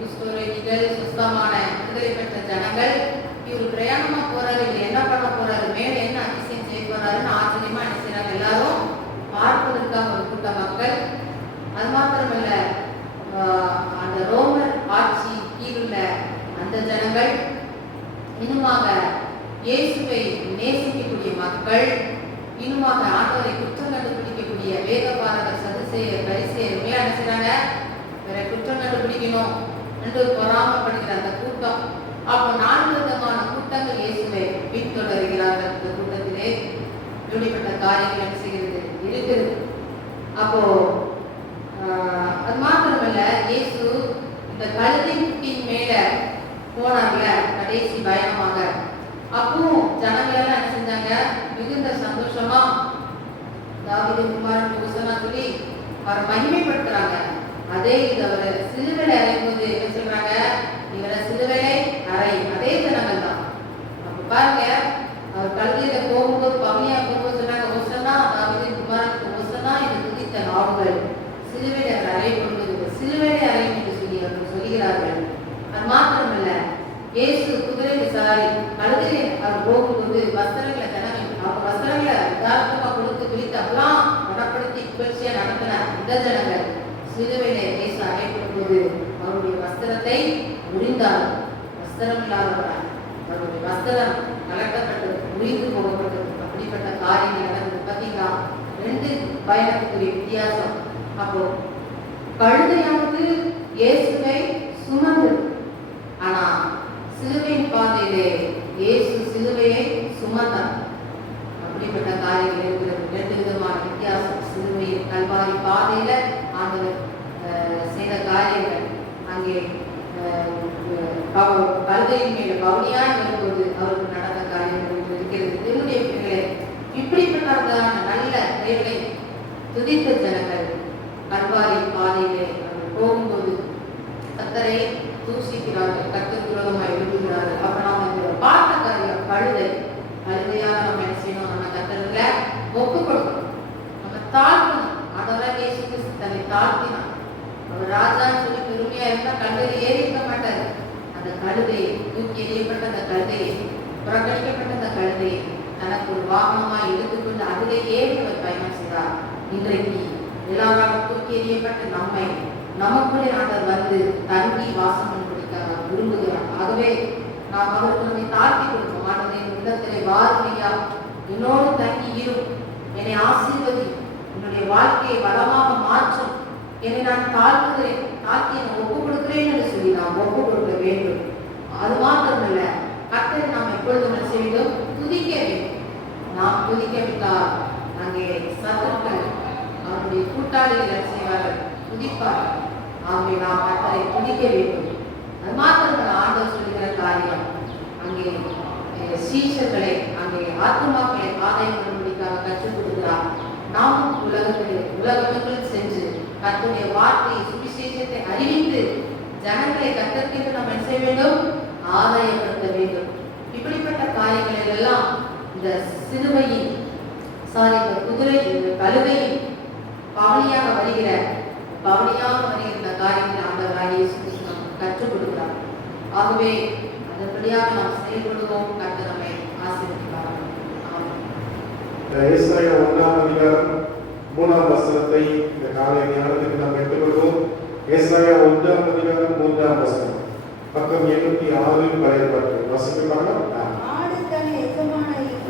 குஷ்டரோகிகள், சுஸ்தமான விடுதலை பெற்ற ஜனங்கள். இவர் பிரயாணமா போறாரு, இவர் என்ன பண்ண போறாரு, மேல என்ன அதிசயம் செய்ய போறாருன்னு ஆச்சரியமா என்ன செய்யறாங்க? எல்லாரும் பார்ப்பதற்காக ஒரு கூட்ட மக்கள். அது மாத்திரமல்ல, அந்த ரோமர் ஆட்சி கீழுள்ள அந்த ஜனங்கள், இன்னுமாக இயேசுவை நேசிக்கக்கூடிய மக்கள், இன்னுமாக ஆண்டவரை குற்றம் கண்டுபிடிக்கக்கூடிய வேத பாரகர், சதுசேயர், பரிசேயர் என்ன செய்றாங்க? வேற குற்றம் கண்டுபிடிக்கணும் என்று பொறாமப்படுகிற அந்த கூட்டம். அப்போ 4 விதமான கூட்டங்கள் இயேசுவை பின்தொடர்கிறார்கள். இந்த கூட்டத்திலே இப்படிப்பட்ட காரியங்கள் என்ன செய்கிறது? இருக்கிறது. அப்போ அது மாத்திரமல்ல, இயேசு இந்த கழுதை குட்டியின் மேல போனார்ல கடைசி பயணமாக. அப்போ ஜனங்கள் எல்லாம் என்ன செஞ்சாங்க? மிகுந்த சந்தோஷமா தாவீது குமாரன் ஓசன்னா சொல்லி அவரை மகிமைப்படுத்துறாங்க. அதே இது அவரை சிலுவையில அறையும்போது என்ன சொல்றாங்க? இவரை சிலுவையிலே அறை. அதே ஜனங்கள் தான். அப்ப பாருங்க, அவர் கழுதையில போகும்போது, பவனியா போகும்போது சொன்னாங்க, ஓசன்னா தாவீது குமாரன் ஓசன்னா என்று துதித்த நாவுகள் சிலுவையில அறையப்படுவது, சிலுவையிலே அறையும் என்று சொல்லி அவர்கள் சொல்கிறார்கள். அது மாத்திரமல்ல, இயேசு குதிரையை சாரி கழுதையிலே அவர் போகும்போது வஸ்திரங்களை ஜனங்கள் அவங்க வஸ்திரங்களை உதாரணமா கொடுத்து பிரித்து அப்பெல்லாம் படப்படுத்தி புகழ்ச்சியா நடத்தின இந்த ஜனங்கள் சிலுவையிலே இயேசு அறையப்படும் போது அவருடைய வஸ்திரத்தை உரிந்தார். வஸ்திரம் இல்லாதவராய் அவருடைய வஸ்திரம் கலட்டப்பட்டது, உரிந்து போகப்பட்டது. அப்படிப்பட்ட காரியங்கள் நடந்தது. பார்த்தீங்களா? 2 பயணத்துக்குரிய வித்தியாசம். அப்போ கழுதையானது இயேசுவை சுமந்து, ஆனா சிலுவையின் பாதையிலே இயேசு சிலுவையை சுமந்தார். அப்படிப்பட்ட காரியங்கள் இருக்கிறது. 2 விதமான வித்தியாசம். சிலுவையின் கல்வாரி பாதையில ஆண்டவர் செய்த காரியங்கள், அங்கே கழுதையின் மேல பவுனியாய் வரும்போது அவருக்கு நடந்த காரியங்கள் இருக்கிறது. தேவனுடைய பிள்ளைகளே, இப்படிப்பட்டதான நல்ல தேவனை துதித்த ஜனங்கள் கல்வாரி பாதையிலே அவர்கள் போகும்போது கர்த்தரை ராஜான்னு சொல்லி பெருமையா இருந்தா கழுதை ஏறி இருக்க மாட்டாரு. அந்த கழுதையை தூக்கி எறியப்பட்ட அந்த கழுதையை, புறக்கணிக்கப்பட்ட அந்த கழுதையை தனக்கு ஒரு வாகனமா எடுத்துக்கொண்டு அதிலே ஏறி அவர் பயணம் செய்தார். இன்றைக்கு எல்லாராலும் தூக்கி எறியப்பட்ட நம்மை நமக்குள்ளே ஆண்டவர் வந்து தங்கி வாசம் பண்ணுவதற்காக விரும்புகிறார். ஆகவே நாம் அவருக்கு நம்மை தாழ்த்தி கொடுப்போம். ஆண்டவரே, என் உள்ளத்திலே வாருமையா, என்னோடு தங்கி இரு, என்னை ஆசீர்வதி, என்னுடைய வாழ்க்கையை வளமாக மாற்றும், என்னை நான் தாழ்த்துகிறேன், தாழ்த்தி என்னை ஒப்பு கொடுக்கிறேன் என்று சொல்லி நாம் ஒப்பு கொடுக்க வேண்டும். அது மாத்திரமல்ல, கர்த்தரை நாம் எப்பொழுதும் என்ன செய்ய வேண்டும்? துதிக்க வேண்டும். நாம் துதிக்கவிட்டால் அங்கே சத்துருக்கள் அவருடைய கூட்டாளிகள் என்ன செய்வார்கள்? துதிப்பார்கள். ஆகவே நாம் கர்த்தரை துதிக்க வேண்டும். அது மாத்திரமல்ல, ஆண்டவர் சொல்லுகிற காரியம் அங்கே சீஷர்களை, அங்கே ஆத்துமாக்களை ஆதாயம் பண்ணும்படிக்காக கற்றுக் கொடுக்கிறார். நாமும் உலகத்தில் சென்று கர்த்தருடைய வார்த்தை சுவிசேஷத்தை அறிவித்து ஜனங்களை கர்த்தருக்கு நாம் என்ன செய்ய வேண்டும்? ஆதாயப்படுத்த வேண்டும். இப்படிப்பட்ட காரியங்களில் எல்லாம் இந்த சிலுவையின் இந்த குதிரை, இந்த கழுதையின் பவனியாக வருகிற இந்த காரியத்தை ஆண்டவராகிய இயேசு கிறிஸ்து நமக்கு கற்றுக் கொடுக்கிறார். ஆகவே அதன்படியாக நாம் செயல்படுவோம். கர்த்தர் நம்மை ஆசீர்வதிப்பார். ஏசாயா 1ஆம் அதிகாரம் 3ஆம் வசனத்தை இந்த காலை ஞானத்துக்கு நாம் எடுத்துக்கொள்வோம். ஏசாயா 1ஆம் அதிகாரம் 3ஆம் வசனம், பக்கம் 76 பழைய பாட்டு வாசிக்கலாம். ஆடு தன் எஜமானையும்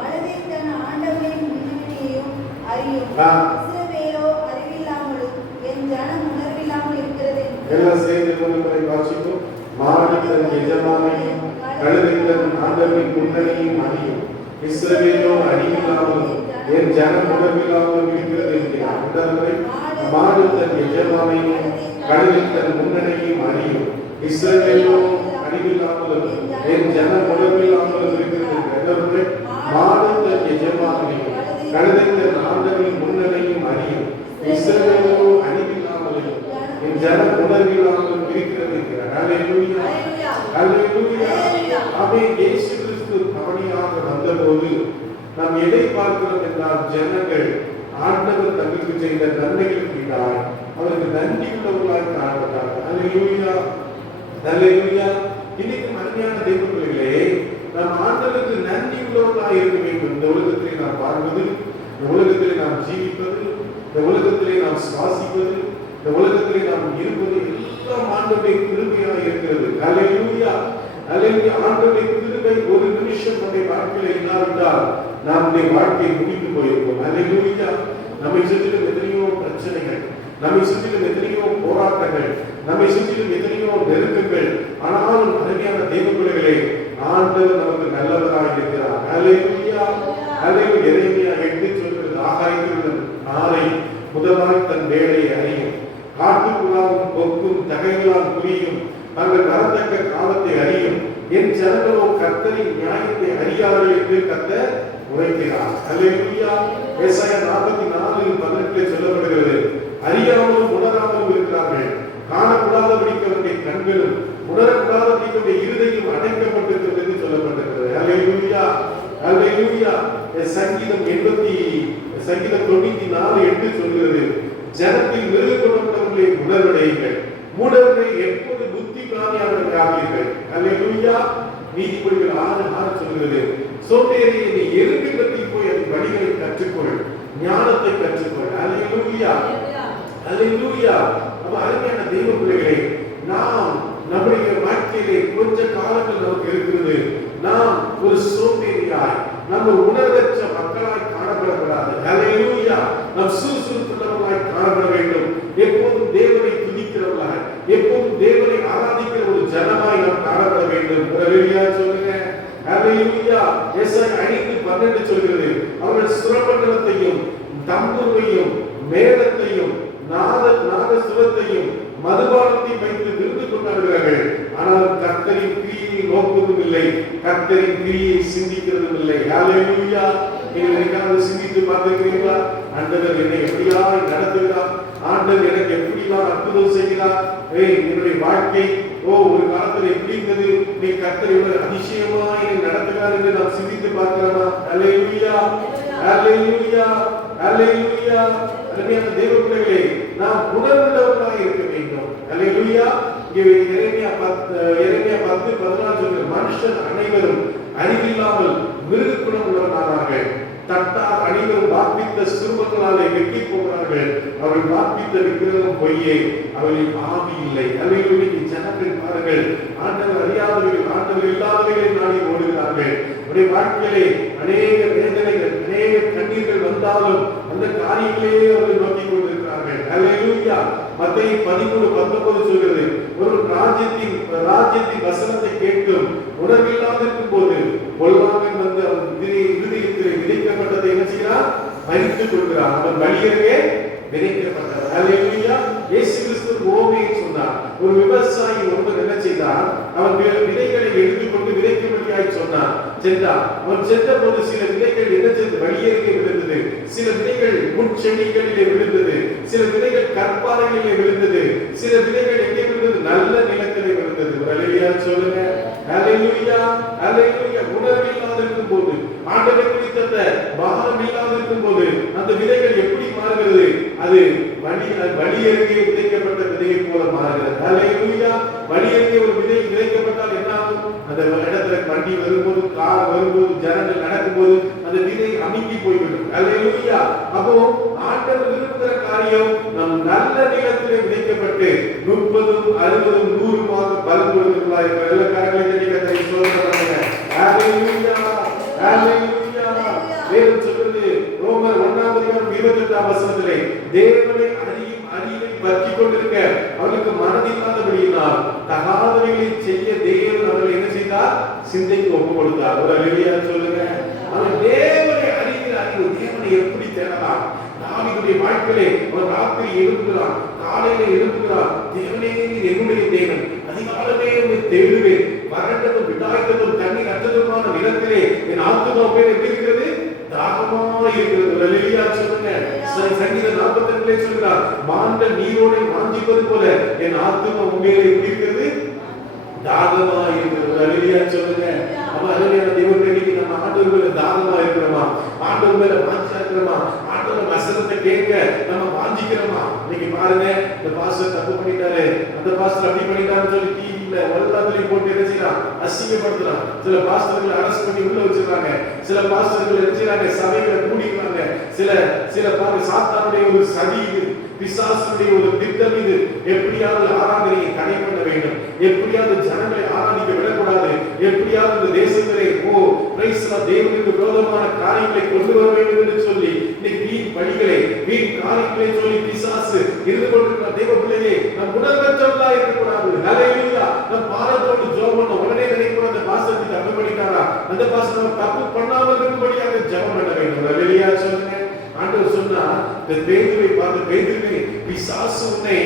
கழுதை தன் ஆண்டவனின் முன்னணியையும் அறியும். இஸ்ரவேலோ அறிவில்லாமலும் என் ஜனம் உணர்வில்லாமல் இருக்கிறது. எல்லாம் சேர்ந்து முறை வாசிப்போம். மாடு தன் எஜமானையும் கழுதை தன் ஆண்டவனின் முன்னணியையும் அறியும். இஸ்ரவேலோ அறிவில்லாமலும் என் ஜனம் உணர்வில்லாமல் இருக்கிறது என்கிறார். மாடு தன் எஜமானையும் கழுதை தன் முன்னணியையும் அறியும். இஸ்ரவேலோ அறிவில்லாமலும் என் ஜனம் உணர்வில்லாமலும் இருக்கிறது என்கிறார். மாடு தன் எஜமானையும் கழுதை தன் ஆண்டவனின் முன்னணியையும் அறியும். இஸ்ரவேலோ அறிவில்லாமலும் என் ஜனம் உணர்வில்லாமலும் இருக்கிறது என்கிறார். அல்லேலூயா, அல்லேலூயா. ஆமென். இயேசு கிறிஸ்து பவனியாக வந்தபோது நாம் எதை பார்க்கிறோம் என்றால், ஜனங்கள் ஆண்டவர் தங்களுக்கு செய்த நன்மைகளுக்காக அவருக்கு நன்றி உள்ளவர்களாக காணப்பட்டார்கள். அல்லேலூயா, அல்லேலூயா. இன்னைக்கு மகிமையான தேவ பிள்ளைகளே, நாம் ஆண்டவருக்கு நன்றி உள்ளவர்களாக இருக்க வேண்டும். இந்த உலகத்திலே நாம் வாழ்வது, இந்த உலகத்திலே நாம் ஜீவிப்பது, இந்த உலகத்திலே நாம் சுவாசிப்பது, இந்த உலகத்திலே நாம் இருப்பது எல்லாம் ஆண்டவருடைய கிருபையாக இருக்கிறது. அல்லேலூயா, அல்லேலூயா. ஆண்டவருடைய கிருபை ஒரு நிமிஷம் நம்முடைய வாழ்க்கையில இல்லாவிட்டால் நம்முடைய வாழ்க்கை முடிந்து போயிருக்கும். அல்லேலூயா. நம்மை சுற்றிலும் எத்தனையோ பிரச்சனைகள், நம்மை சுற்றிலும் எத்தனையோ போராட்டங்கள், நம்மை சுற்றிலும் எத்தனையோ நெருக்கங்கள், ஆனாலும் அருமையான தேவ பிள்ளைகளே, ஆண்டவர் நமக்கு நல்லவராக இருக்கிறார். அல்லேலூயா, அல்லேலூயா. எரேமியா 8 சொல்கிறது, ஆகாயத்தில் நாளை முதலாய் தன் வேலையை அறியும், காட்டுக்குள்ளாவும் கொக்கும் தகைகளால் புரியும், நாங்கள் வரத்தக்க காலத்தை அறியும், என் ஜனங்களோ கர்த்தரின் நியாயத்தை அறியார்கள் என்று கர்த்தர் உரைக்கிறார். அல்லேலூயா. ஏசாயா 44:18 சொல்லப்படுகிறது, அறியாமலும் உணராமலும் இருக்கிறார்கள், காணக்கூடாதபடிக்கு அவருடைய கண்களும் உணரக்கூடாதபடிக்கு அவருடைய இருதயம் அடைக்கப்பட்டிருக்கிறது என்று சொல்லப்பட்டிருக்கிறது. அல்லேலூயா, அல்லேலூயா. சங்கீதம் 94:8 சொல்கிறது, ஜனத்தில் மிருகப்பட்டவர்களை உணர்வடையுங்கள், மூடர்களை எப்போது புத்திகாரியாளர்கள் ஆவீர்கள். அல்லேலூயா. நீதிபதிகள் 6:6 சொல்கிறது, சோம்பேறியை நீ எருக்கிடத்தில் போய் அதன் வழிகளை கற்றுக்கொள், ஞானத்தை கற்றுக்கொள். அல்லேலூயா, அல்லேலூயா. அப்ப அருமையான தெய்வ பிள்ளைகளே, நாம் நம்முடைய வாழ்க்கையிலே கொஞ்ச காலங்கள் நமக்கு இருக்கிறது, நாம் ஒரு சோம்பேறியாய், நம்ம உணர்வற்ற மக்களாய் காணப்படக்கூடாது. அல்லேலூயா. நாம் சுறுசுறுப்புள்ளவர்களாய் காணப்பட வேண்டும். எப்போதும் தேவனை துதிக்கிறவர்களாய், எப்போதும் தேவனை ஆராதிக்கிற ஒரு ஜனமாய் நாம் காணப்பட வேண்டும். அல்லேலூயா சொல்லுங்க. அல்லேலூயா. ஏசாயா 5:12 சொல்கிறது, அவர்கள் சுரமண்டலத்தையும் தம்புருவையும் மேளத்தையும் நாதசுரத்தையும் மதுபானத்தை வைத்து விருந்து கொண்டாடுகிறார்கள், ஆனால் கர்த்தரின் கிரியை நோக்குவதும் இல்லை, கர்த்தரின் கிரியை சிந்திக்கிறதும் இல்லை. அல்லேலூயா. நீங்கள் சிந்தித்து பார்த்திருக்கிறீர்களா? ஆண்டவர் என்னை எப்படியாய் நடத்துகிறார், ஆண்டவர் எனக்கு எப்படிலாம் அற்புதம் செய்கிறார், என்னுடைய வாழ்க்கை ஒரு காலத்தில் எப்படி இருந்தது, நீ கர்த்தர் இவ்வளவு அதிசயமா என்னை நடத்துகிறார் என்று நாம் சிந்தித்து பார்க்கிறோமா? அல்லேலூயா, அல்லேலூயா, அல்லேலூயா. அருமையான தேவ பிள்ளைகளே, நாம் உணர்வுள்ளவர்களாக இருக்க வேண்டும். அல்லேலூயா. இங்கே எரேமியா 10:14 சொல்கிறது, மனுஷன் அனைவரும் அறிவில்லாமல் மிருக குணம் உள்ளவர்களானார்கள். தட்டார் அனைவரும் வார்ப்பித்த சிறுவங்களாலே வெட்டி போகிறார்கள். அவர்கள் வார்ப்பித்த விக்கிரகம் பொய்யே, அவர்களின் ஆவி இல்லை. அல்லேலூயா. ஜனங்கள் பாருங்கள், ஆண்டவர் அறியாதவர்கள், ஆண்டவர் இல்லாதவர்களை நாடி ஓடுகிறார்கள். அவருடைய வாழ்க்கையிலே அநேக வேதனைகள், அநேக கண்ணீர்கள் வந்தாலும் அந்த காரியங்களே அவர்கள் நோக்கிக் கொண்டிருக்கிறார்கள். அல்லேலூயா. மத்தேயு 13:19 சொல்கிறது, ஒரு ராஜ்யத்தின் வசனத்தை கேட்கும் உணர்வில்லாதிருக்கும் போது பொல்லாங்கன் வந்து அவன் இருதயத்தில் விதைக்கப்பட்டதை என்ன செய்கிறான்? மறித்துக் கொள்கிறான். அவன் வழியருகே விதைக்கப்பட்டார். அல்லேலூயா. இயேசு கிறிஸ்து ஓமையை சொன்னார். ஒரு விவசாயி ஒருவர் என்ன செய்தார்? அவன் விதைகளை எடுத்துக்கொண்டு விதைக்கும்படியாய் சொன்னான். சென்றான். அவன் சென்ற போது சில விதைகள் என்ன செய்து? வழியருகே விழுந்தது. சில விதைகள் முட்செடிகளிலே விழுந்தது. சில விதைகள் கற்பாறைகளிலே விழுந்தது. சில விதைகள் எங்கே விழுந்தது? நல்ல நிலத்திலே விழுந்தது. அல்லேலூயா சொல்லுங்க. அல்லேலூயா. அல்லேலூயா. உணர்வில்லாத இருக்கும் போது, ஆண்டவரை குறித்த பாரம் இல்லாத இருக்கும் போது அந்த விதைகள் எப்படி மாறுகிறது? அது வழியருகே விதைக்கப்பட்ட விதையை போல மாறுகிறது. அல்லேலூயா. வழியருகே ஒரு விதை விதைக்கப்பட்டால் என்ன ஆகும்? அந்த இடத்துல வண்டி வரும்போது, கார் வரும்போது, ஜனங்கள் நடக்கும்போது அந்த விதை அமுங்கி போய்விடும். அல்லேலூயா. அப்போ ஆண்டவர் விரும்புகிற காரியம் நம் நல்ல நிலத்திலே விதைக்கப்பட்டு 30, 60, 100 பலன் கொடுக்கிறவர்களாய் எல்லா காரியங்களையும் கர்த்தரை ஸ்தோத்திரப்படுங்க. அல்லேலூயா. அல்லேலூயா. வேதம் சொல்கிறது, ரோமர் 1:28 தேவனை அறிவை பற்றிக் கொண்டிருக்க அவர்களுக்கு மனதில்லாதபடியினால் தகாதவைகளை செய்ய தேவன் அவர்கள் என்ன செய்தார்? சிந்தைக்கு ஒப்புக் கொடுத்தார். ஒரு அல்லேலூயா சொல்லுங்க. அவன் தேவனை அறிகிற அறிவு. தேவனை எப்படி தேடலாம்? தாவீதுடைய வாழ்க்கையிலே அவன் ராத்திரி எழுப்புகிறான், காலையில எழுப்புகிறான். தேவனே, நீர் என்னுடைய தேவன், அதிகாலமே உம்மை தேடுவேன். வறண்டதும் விடாய்த்ததும் தண்ணீர் அற்றதுமான நிலத்திலே என் ஆத்துமா பேர் எப்படி இருக்கிறது? தாகமா இருக்கிறது. அல்லேலூயா சொல்லுங்க. சங்கீதம் 42 சொல்கிறார், மாண்ட நீரோடை வாஞ்சிப்பது போல என் ஆத்துமா உண்மையிலே எப்படி இருக்கிறது? தாகமா இருக்கிறது. அல்லேலூயா சொல்லுங்க. அப்ப அல்லேலூயா தேவனுக்கு நம்ம ஆண்டவர் மேல தாகமா இருக்கிறோமா? ஆண்டவர் மேல வாஞ்சியா இருக்கிறோமா? ஆண்டவர் வசனத்தை கேட்க நம்ம வாஞ்சிக்கிறோமா? இன்னைக்கு பாருங்க, இந்த பாஸ்டர் தப்பு பண்ணிட்டாரு, அந்த பாஸ்டர் அப்படி பண்ணிட்டாருன்னு சொல்லி டிவில எல்லாத்துலயும் போட்டு என்ன செய்யலாம்? அசிங்கப்படுத்தலாம். சில பாஸ்டர்களை அரெஸ்ட் பண்ணி உள்ள வச்சிருக்காங்க. சில பாஸ்டர்கள் என்ன செய்யறாங்க? சபைகளை மூடிக்கிறாங்க. சில பாருங்க, சாத்தானுடைய ஒரு சதி இது, பிசாசுடைய ஒரு திட்டம் இது. எப்படியாவது ஆராதனையை தடை பண்ண வேண்டும், எப்படியாவது ஜனங்களை ஆராதிக்க விடக்கூடாது, எப்படியாவது இந்த தேசத்திலே தேவனுக்கு விரோதமான காரியங்களை கொண்டு வர வேண்டும் என்று சொல்லி இன்னைக்கு வீண் வழிகளை, வீண் காரியங்களை சொல்லி பிசாசு இருந்து கொண்டிருக்கிற தேவ பிள்ளையே, நம் உணர்வற்றவர்களா இருக்கக்கூடாது. அல்லேலூயா. நம் பாரத்தோடு ஜெபம் பண்ண உடனே நினைக்கிற அந்த பாஸ்டர் தப்பு பண்ணிட்டாரா, அந்த பாஸ்டர் தப்பு பண்ணாமல் இருக்கும்படியாக ஜெபம் பண்ண வேண்டும். அல்லேலூயா சொல்லுங்க. ஆண்டவர் சொன்னா, பேதுருவை பார்த்து, பேதுருவே, பிசாசு உன்னை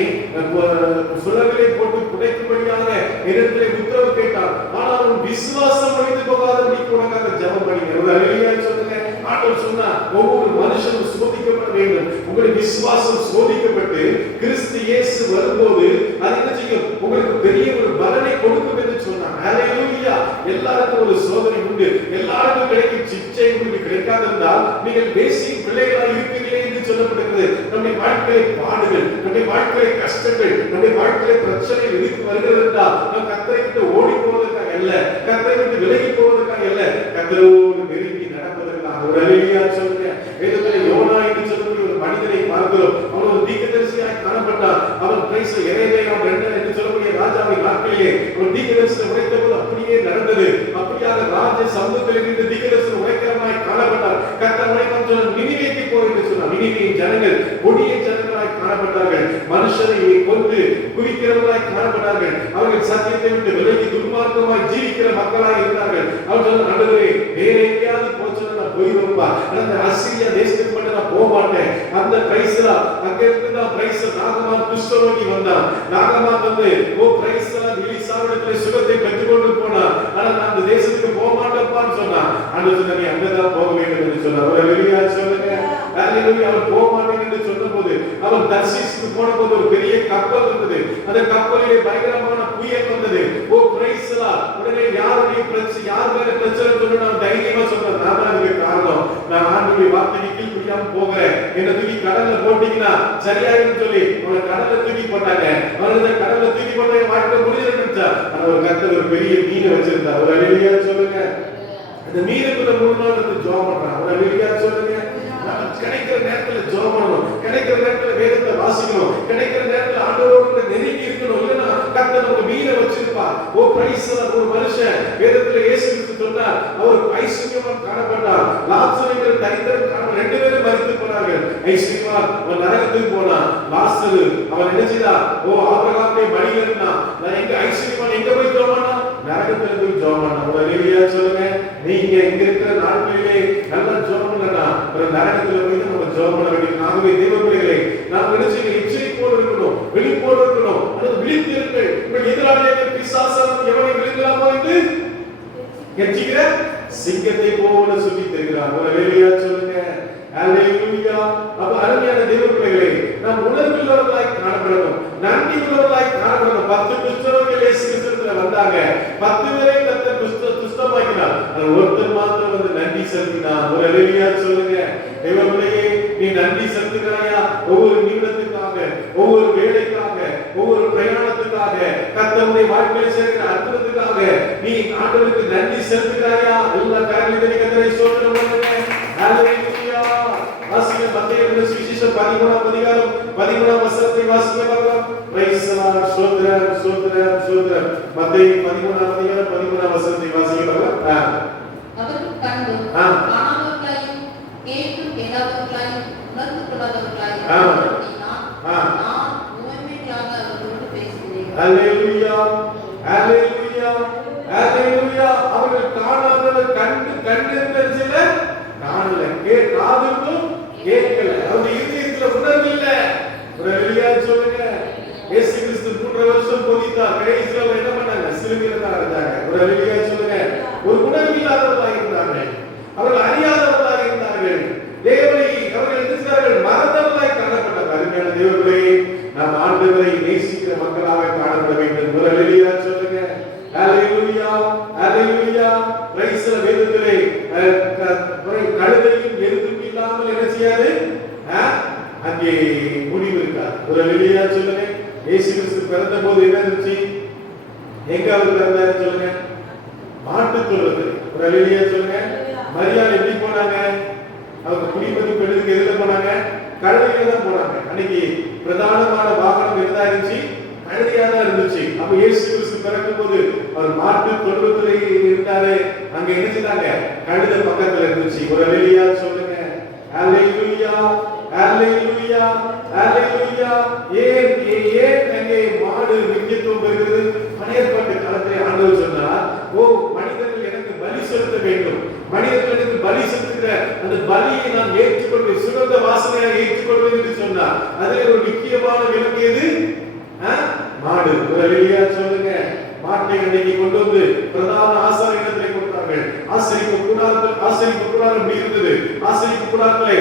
சுழலிலே போட்டு புடைக்கும்படியாக இடத்திலே உத்தரவு கேட்டார். ஆனால் உன் விசுவாசம் அழிந்து போகாதபடிக்கு உனக்காக ஜெபம் பண்ணினார். அல்லேலூயா சொல்லுங்க. ஆண்டவர் சொன்னா, ஒவ்வொரு மனுஷனும் சோதிக்கப்பட வேண்டும். உங்களுடைய விசுவாசம் சோதிக்கப்பட்டு கிறிஸ்து இயேசு வரும்போது அது என்ன செய்யும்? உங்களுக்கு பெரிய ஒரு பலனை கொடுக்கும் என்று சொன்னார். அல்லேலூயா. எல்லாருக்கும் ஒரு சோதனை உண்டு, எல்லாருக்கும் கிடைக்கும் சிச்சை உங்களுக்கு கிடைக்காதிருந்தால் நீங்கள் தேசிய பிள்ளைகளாக இருக்கிறீர்களே என்று சொல்லப்படுகிறது. நம்முடைய வாழ்க்கையை பாடுகள், நம்முடைய வாழ்க்கையை கஷ்டங்கள், நம்முடைய வாழ்க்கையை பிரச்சனைகள் எதிர்த்து வருகிறது என்றால் நாம் கர்த்தரை விட்டு ஓடி போவதற்காக அல்ல, கர்த்தரை விட்டு விலகி போவதற்காக அல்ல, கர்த்தரோடு நெருங்கி நடப்பதற்காக. ஒரு அல்லேலூயா சொல்லுங்க. வேதத்திலே யோனா என்று சொல்லக்கூடிய ஒரு மனிதனை பார்க்கிறோம். அவன் ஒரு தீர்க்கதரிசியாய் காணப்பட்டான். அவன் எரேமியா 2 என்று சொல்லக்கூடிய ராஜாவின் நாட்களிலே ஒரு தீர்க்கதரிசனம் உரைத்தபோது அப்படியே நடந்தது. அப்படியாக ராஜ சமூகத்தில் இருந்து தீர்க்கதரிசனம் உரைக்கிறவனாய் காணப்பட்டார். கர்த்தர் உரைத்தான் சொன்னார், நினிவேக்கு போ என்று சொன்னார். நினிவேயின் ஜனங்கள் கொடிய ஜனங்களாய் காணப்பட்டார்கள். மனுஷரை கொன்று குவிக்கிறவர்களாய் காணப்பட்டார்கள். அவர்கள் சத்தியத்தை விட்டு விலகி துன்மார்க்கமாய் ஜீவிக்கிற மக்களாய் இருந்தார்கள். அவர் சொன்னார், ஆண்டவரே, வேற எங்கேயாவது போச்சுன்னா நான் போய்விடும்பா, அந்த அசீரியா தேசத்துக்கு மட்டும் நான் போக மாட்டேன். அந்த பிரைஸ்லா அங்க இருந்து தான் பிரைஸ் நாகமான் குஷ்டரோகி வந்தான். நாகமான் வந்து பிரைஸ்லா எலிசாவிடத்திலே சுகத்தை பெற்றுக்கொண்டு போனான். ஆனா நான் அந்த தேசத்துக்கு போக மாட்டேன்பான்னு சொன்னான். ஆண்டவர் சொன்னார், நீ அங்கதான் போக வேண்டும் என்று சொன்னார். ஒரு அல்லேலூயா சொல்லுங்க. அல்லேலூயா. அவன் போக மாட்டேன் என்று சொன்னபோது அவன் தர்ஷீசுக்கு போனபோது ஒரு பெரிய கப்பல் இருந்தது. அந்த கப்பலிலே பயங்கரமான புயல் வந்தது. பிரைஸ்லா உடனே யாருடைய பிரச்சனை, யார் மேல பிரச்சனை சொல்லணும் நான் தைரியமா சொன்னேன். நான் தான் இதுக்கு காரணம். நான் ஆண்டவருடைய வார்த்தைக்கு கீழ்ப்படியாம போகிறேன். என்ன தூக்கி கடல்ல போட்டு போட்டீங்கன்னா சரியாயிடும் சொல்லி அவனை கடல்ல தூக்கி போட்டாங்க. அவனை கடல்ல தூக்கி போட்ட வாழ்க்கை முடிஞ்சிருந்துச்சா? ஆனா ஒரு கர்த்தர் ஒரு பெரிய மீனை வச்சிருந்தார். ஒரு அல்லேலூயா சொல்லுங்க. அந்த மீனுக்குள்ள 3 நாள் இருந்து ஜெபம் பண்றான். ஒரு அல்லேலூயா சொல்லுங்க. கிடைக்கிற நேரத்துல ஜெபம் பண்ணணும், கிடைக்கிற நேரத்துல வேதத்தை வாசிக்கணும், கிடைக்கிற நேரத்துல ஆண்டவரோட நெருங்கி இருக்கணும். இல்லைன்னா கர்த்தர் நமக்கு மீனை வச்சிருப்பார். ஓ பிரைஸ் ஒரு மனுஷன் வேதத்துல இயேசு கிறிஸ்து சொன்னார், அவர் ஐஸ்வர்யவான் காணப்பட்டார், லாசருங்கிற தரித்திரன் 2 பேரும் மரித்து போனார்கள். ஐஸ்வர்யவான் அவன் நரகத்துக்கு போனான், லாசரு அவன் நினைச்சா ஓ ஆபிரகாமுடைய மடியில இருந்தான். நான் எங்க ஐஸ்வர்யவான் எங்க போய் ஜெபம்னா நரகத்துல போய் ஜெபம் பண்ணான். ஒரு அல்லேலூயா சொல்லுங்க. நீங்க இங்க இருக்கிற நாட்களிலே நல்லா ஜெபம் பண்ணா ஒரு நரகத்துல போய் நம்ம ஜெபம் பண்ண வேண்டியது. ஆகவே தேவ பிள்ளைகளே, நாம் நினைச்சு எச்சரிக்கையோடு இருக்கணும், விழிப்போடு இருக்கணும். அது விழித்திருங்கள். உங்கள் எதிராளியாக பிசாசானவன் எவனை விழுங்கலாமோ என்று கெஞ்சுகிற சிங்கத்தை போல சுத்தி தெரிகிறார். ஒரு அல்லேலூயா சொல்லுங்க. அல்லேலூயா. அப்ப அருமையான தேவ பிள்ளைகளே, நாம் உணர்வுள்ளவர்களாய் காணப்படணும், நன்றி உள்ளவர்களாய் காணப்படணும். 10 குஷ்டரோகிகள் இயேசு கிறிஸ்துவிடத்துல வந்தாங்க. 10 பேரை கர்த்தர் குஷ்டமாக்கினார். அது ஒருத்தர் மாத்திரம் வந்து நன்றி செலுத்தினார். ஒரு அல்லேலூயா சொல்லுங்க. தேவ பிள்ளையே, நீ நன்றி செலுத்துகிறாயா? ஒவ்வொரு நிமிடத்துக்காக, ஒவ்வொரு வேலைக்காக, ஒவ்வொரு பிரயாணத்துக்காக, கர்த்தருடைய வாழ்க்கையில் சேர்க்கிற அற்புதத்துக்காக நீ ஆண்டவருக்கு நன்றி செலுத்துகிறாயா? எல்லா காரியங்களையும் கர்த்தரை ஸ்தோத்திரம் பண்ணுங்க. அல்லேலூயா. வாசிங்க மத்தேயு சுவிசேஷம் 13ஆம் அதிகாரம் 13ஆம் வசனத்தை வாசிங்க பார்க்கலாம். Price the Lord. ஸ்தோத்திரம் ஸ்தோத்திரம் ஸ்தோத்திரம். மத்தேயு 13ஆம் அதிகாரம் 13ஆம் வசனத்தை வாசிங்க பார்க்கலாம். அவர்கள் கண்டு காணாதவர்களாயும் கேட்கும் கேளாதவர்களாயும் உணர்ந்து கொள்ளாதவர்களாயும் நான் உண்மைகளாக அவர்களோடு பேசுகிறேன். அல்லேலூயா அல்லேலூயா அல்லேலூயா. அவர்கள் காணாதவர் கண்டு தெரிஞ்சல காணல, காதுக்கும் கேட்கல, அவங்க இதயத்துல உணர்வு இல்ல. ஒரு அல்லேலூயா சொல்லுங்க. இயேசு கிறிஸ்து 3 வருஷம் போதித்தார். கடைசில அவங்க என்ன பண்ணாங்க? சிலுவையில தான் இருந்தாங்க. ஒரு அல்லேலூயா சொல்லுங்க. ஒரு உணர்வு இல்லாதவர்களாக இருந்தார்கள், அவர்கள் அறியாதவர்களாக இருந்தார்கள், தேவனை அவர்கள் என்ன செய்தார்கள்? மறந்தவர்களாய் காணப்பட்டார்கள். அருமையான தேவர்களே, நாம் ஆண்டவரை நேசிக்கிற மக்களாக காணப்பட வேண்டும். ஒரு அல்லேலூயா சொல்லுங்க. அல்லேலூயா அல்லேலூயா. பிரைஸ் தி வேதத்திலே கழுதையும் எருதும் இல்லாமல் என்ன செய்யாது? அங்கே முடிவு இருக்காது. ஒரு அல்லேலூயா சொல்லுங்க. இயேசு கிறிஸ்து பிறந்த போது என்ன இருந்துச்சு? எங்க அவர் பிறந்தாரு சொல்லுங்க? மாட்டு தொழுவத்தில். ஒரு அல்லேலூயா சொல்லுங்க. மரியாள் எப்படி போனாங்க? அவங்க குடிமதி பெண்ணுக்கு எதுல போனாங்க? கழுதையில தான் போனாங்க. அன்னைக்கு பிரதானமான வாகனம் எதா இருந்துச்சு? கழுதையா தான் இருந்துச்சு. அப்ப இயேசு கிறிஸ்து பிறக்கும் போது அவர் மாட்டு தொழுவத்திலே இருந்தாரு. அங்க என்ன செஞ்சாங்க? கழுதை பக்கத்துல இருந்துச்சு. ஒரு அல்லேலூயா சொல்லுங்க. அல்லேலூயா அல்லேலூயா அல்லேலூயா. ஏன் அங்கே மாடு முக்கியத்துவம் பெறுகிறது? பழைய ஏற்பாட்டு காலத்திலே ஆண்டவர் சொன்னார், ஓ மனிதர்கள் எனக்கு பலி செலுத்த வேண்டும், மனிதர்கள் எனக்கு பலி செலுத்துகிற அந்த பலியை நான் ஏற்றுக்கொள்வேன், சுகந்த வாசனையை ஏற்றுக்கொள்வேன் என்று சொன்னார். அதில் ஒரு முக்கியமான விலங்கு எது? மாடு. ஒரு அல்லேலூயா சொல்லுங்க. மாட்டை அன்னைக்கு கொண்டு வந்து பிரதான ஆசாரியனிடத்திலே கொடுத்தார்கள். ஆசரிப்பு கூடாரம் இருந்தது. ஆசரிப்பு கூடாரத்திலே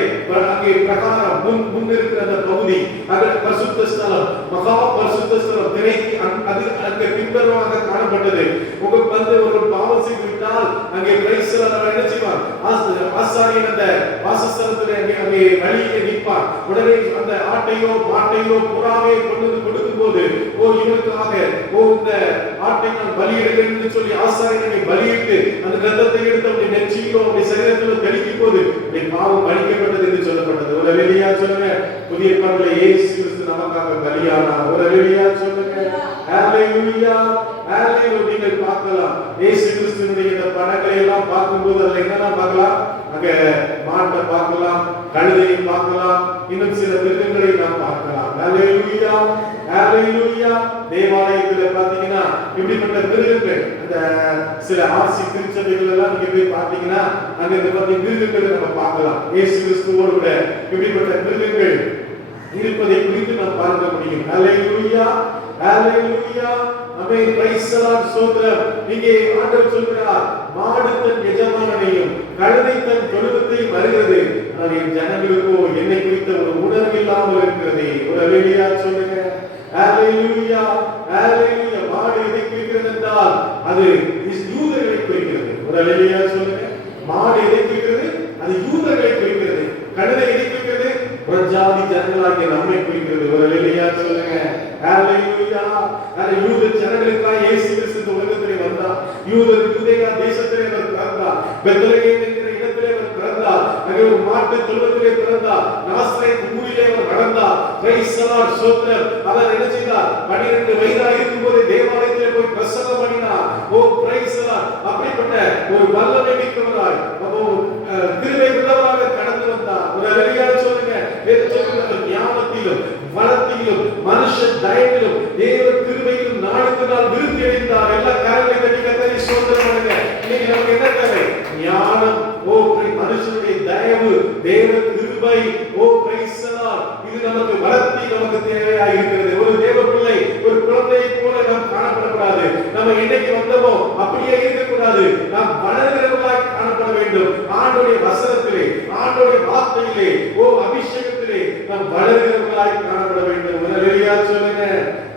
அங்கே பிரகாரம் முன் இருக்கிற அந்த பகுதி, அது பரிசுத்த ஸ்தலம், மகா பரிசுத்த ஸ்தலம் திரைக்கு அது அங்கே பின்புறமாக காணப்பட்டது. உங்களுக்கு வந்து ஒரு பாவம் செய்து விட்டால் அங்கே பிரைஸ்ல என்ன செய்வார்? ஆசாரியன் அந்த வாசஸ்தலத்திலே அங்கே வழியிலே நிற்பார். உடனே அந்த ஆட்டையோ மாட்டையோ புறாவையோ கொண்டு வந்து கொடுக்கும் போது, ஓ இவனுக்காக இந்த ஆட்டை நான் பலியிடுகிறேன் என்று சொல்லி ஆசாரியனை பலியிட்டு அந்த இரத்தத்தை எடுத்து அவருடைய நெற்றியிலோ அவருடைய சரீரத்திலோ தெளிக்கும் போது பாவம் மன்னிக்கப்பட்டது என்று சொல்லப்பட்டது. ஒரு அல்லேலூயா சொல்லுங்க. புதிய ஏற்பாட்டிலே இயேசு கிறிஸ்து நமக்காக பலியானார். ஒரு அல்லேலூயா சொல்லுங்க. அல்லேலூயா அல்லேலூயா. நீங்கள் பார்க்கலாம் இயேசு கிறிஸ்துவினுடைய இந்த படங்களை எல்லாம் பார்க்கும்போது அதுல என்னெல்லாம் பார்க்கலாம்? அங்க மாட்டை பார்க்கலாம், கழுதையை பார்க்கலாம், இன்னும் சில மிருகங்களை நாம் பார்க்கலாம். அல்லேலூயா அல்லேலூயா. தேவாலயத்துல பாத்தீங்கன்னா இப்படிப்பட்ட மிருகங்கள், அந்த சில ஆர்சி திருச்சபைகள் எல்லாம் நீங்க போய் பாத்தீங்கன்னா அங்க இந்த மாதிரி மிருகங்களை நம்ம பார்க்கலாம். இயேசு கிறிஸ்துவோடு கூட இப்படிப்பட்ட மிருகங்கள் இருப்பதை குறித்து நாம் பார்க்க முடியும். அல்லேலூயா அல்லேலூயா. ஆமென். Praise the Lord. ஸ்தோத்திரம். இங்கே ஆண்டவர் சொல்கிறார், மாடு தன் எஜமானனையும் கழுதை தன் தொழுவத்தையும் அறிகிறது, ஆனால் என் ஜனங்களுக்கோ என்னை குறித்த ஒரு உணர்வு இல்லாமல் இருக்கிறது. ஒரு அல்லேலூயா சொல்லுங்க. அல்லேலூயா அல்லேலூயா. மாடு எதை குறிக்கிறது என்றால் அது யூதர்களை குறிக்கிறது. ஒரு அல்லேலூயா சொல்லுங்க. மாடு எதை குறிக்கிறது? அது யூதர்களை குறிக்கிறது. கழுதை எதை குறிக்கிறது? புறஜாதி ஜனங்களா ஜனங்களாகிய நம்மை குறிக்கிறது. ஒரு அல்லேலூயா சொல்லுங்க. ஹalleluya. அந்த யூத ஜனங்களுக்காக இயேசு கிறிஸ்து இந்த உலகத்திலே வந்தார். யூதேயா தேசத்திலே அவர் பிறந்தார். பெத்லகேம் என்கிற இடத்திலே அவர் பிறந்தார். அங்கே ஒரு மாட்டு தொழுவத்திலே பிறந்தார். நாசரேத் ஊரிலே அவர் நடந்தார். Price the Lord. ஸ்தோத்திரம். அவர் என்ன செய்தார்? 12 வயதாக இருக்கும்போது தேவாலயத்திலே போய் பிரசங்கம் பண்ணினார். ஓ பிரைஸ் தி லார்ட். அப்படிப்பட்ட ஒரு வல்லமை மிக்கவராய் அப்போ கிருபை உள்ளவராக கடந்து வந்தார். ஒரு அல்லேலூயா சொல்லுங்க. வேதத்திலே ஞானத்திலும் வளத்திலும் மனுஷ தயவிலும் தேவ கிருபையிலும் நாளுக்கு நாள் விருத்தி அடைந்தார். எல்லா காரியங்களையும் தட்டி கர்த்தரை ஸ்தோத்திரம் பண்ணுங்க. இன்னைக்கு நமக்கு என்ன தேவை? ஞானம். ஓ மனுஷனுடைய தயவு, தேவ கிருபை. ஓ பிரைஸ் தி லார்ட். இது நமக்கு வளர்த்தி நமக்கு தேவையாக இருக்கிறது. ஒரு தேவ பிள்ளை ஒரு குழந்தையை போல நாம் காணப்படக்கூடாது. நம்ம என்னைக்கு வந்தோமோ அப்படியே இருக்கக்கூடாது. நாம் வளர்கிறவர்களாக காணப்பட வேண்டும். ஆண்டவருடைய வசனத்திலே, ஆண்டவருடைய வார்த்தையிலே, ஓ அபிஷேகத்திலே நாம் வளர்கிறவர்களாக காணப்பட வேண்டும். அல்லேலூயா சொல்லுங்க.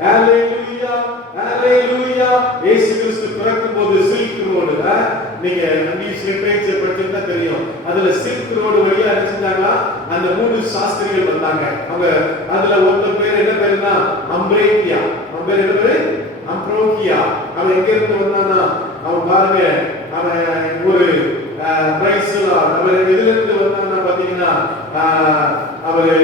ஹalleluya. ஹalleluya. இயேசு கிறிஸ்து பிறக்கும்போது சில்க் ரோடு, நீங்க இங்கிலீஷ் லிட்டரேச்சர் படிச்சா தெரியும். அதுல சில்க் ரோடு வழியா அடிச்சாங்க. அந்த 3 சாஸ்திரிகள் வந்தாங்க. அவங்க அதுல ஒருத்தர் பேர் என்ன பேருன்னா அம்ப்ரோக்கியா. அவன் பேர் என்ன பேரு? அம்ப்ரோக்கியா. அவன் எங்க இருந்து வந்தானா? அவன் பாருங்க, அவன் ஒரு பிரைஸ் லார்ட். அவன் எதுல இருந்து வந்தானா பாத்தீங்கன்னா அவரு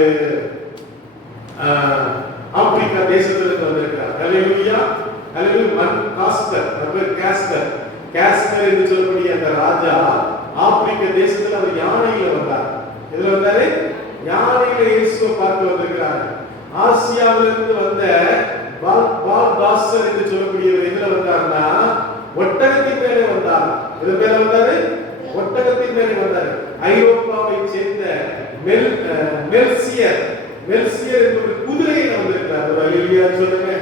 ஆப்பிரிக்கா தேசத்துல இருந்து வந்திருக்கிறார். ஹalleluya. ஹalleluya. காஸ்டர், அவர் காஸ்டர். காஸ்டர் என்று சொல்லக்கூடிய அந்த ராஜா ஆப்பிரிக்க தேசத்துல அவர் யானையில வந்தார். எதுல வந்தாரு? யானையில இயேசுவை பார்த்து வந்திருக்கிறார். ஆசியாவில இருந்து வந்த பால்தாசர் என்று சொல்லக்கூடியவர் எதுல வந்தார்னா ஒட்டகத்தின் மேலே வந்தார். எது மேல வந்தாரு? ஒட்டகத்தின் மேலே வந்தார். ஐரோப்பாவை சேர்ந்த மெல்சியர் என்பவர் குதிரையில வந்திருக்கிறார். ஒரு அல்லேலூயா சொல்லுங்க.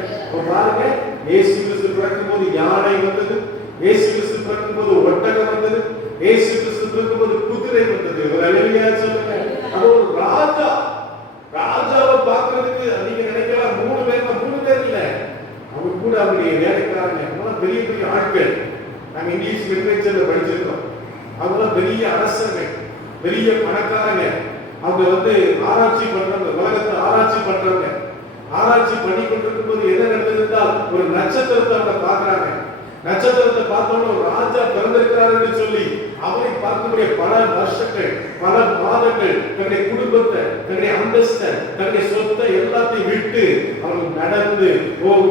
பாருங்க, இயேசு கிறிஸ்து பிறக்கும்போது யானை வந்தது, இயேசு கிறிஸ்து பிறக்கும்போது ஒட்டகம் வந்தது, இயேசு கிறிஸ்து பிறக்கும்போது குதிரை வந்தது. ஒரு அல்லேலூயா சொல்லுங்க. அது ஒரு ராஜா. ராஜாவை பார்க்கிறதுக்கு நீங்க நினைக்கலாம் 3 பேர் இல்ல, அவங்க கூட அவருடைய வேலைக்காரங்க, அவங்க பெரிய பெரிய ஆட்கள். நாங்க இங்கிலீஷ் லிட்டரேச்சர்ல படிச்சிருக்கோம். அவங்க பெரிய அரசர்கள், பெரிய பணக்காரங்க. அவங்க ஆராய்ச்சி பண்றவங்க, உலகத்தை ஆராய்ச்சி பண்றவங்க. ஆராய்ச்சி பண்ணி கொண்டிருக்கும் போது என்ன நடந்ததுன்னா ஒரு நட்சத்திரத்தை அவங்க பாக்குறாங்க. நட்சத்திரத்தை பார்த்தோன்னு ஒரு ராஜா பிறந்திருக்கிறாருன்னு சொல்லி அவரை பார்க்கக்கூடிய பல வருஷங்கள், பல மாதங்கள் தன்னுடைய குடும்பத்தை, தன்னுடைய அந்தஸ்தை, தன்னுடைய சொத்தை எல்லாத்தையும் விட்டு அவர்கள் நடந்து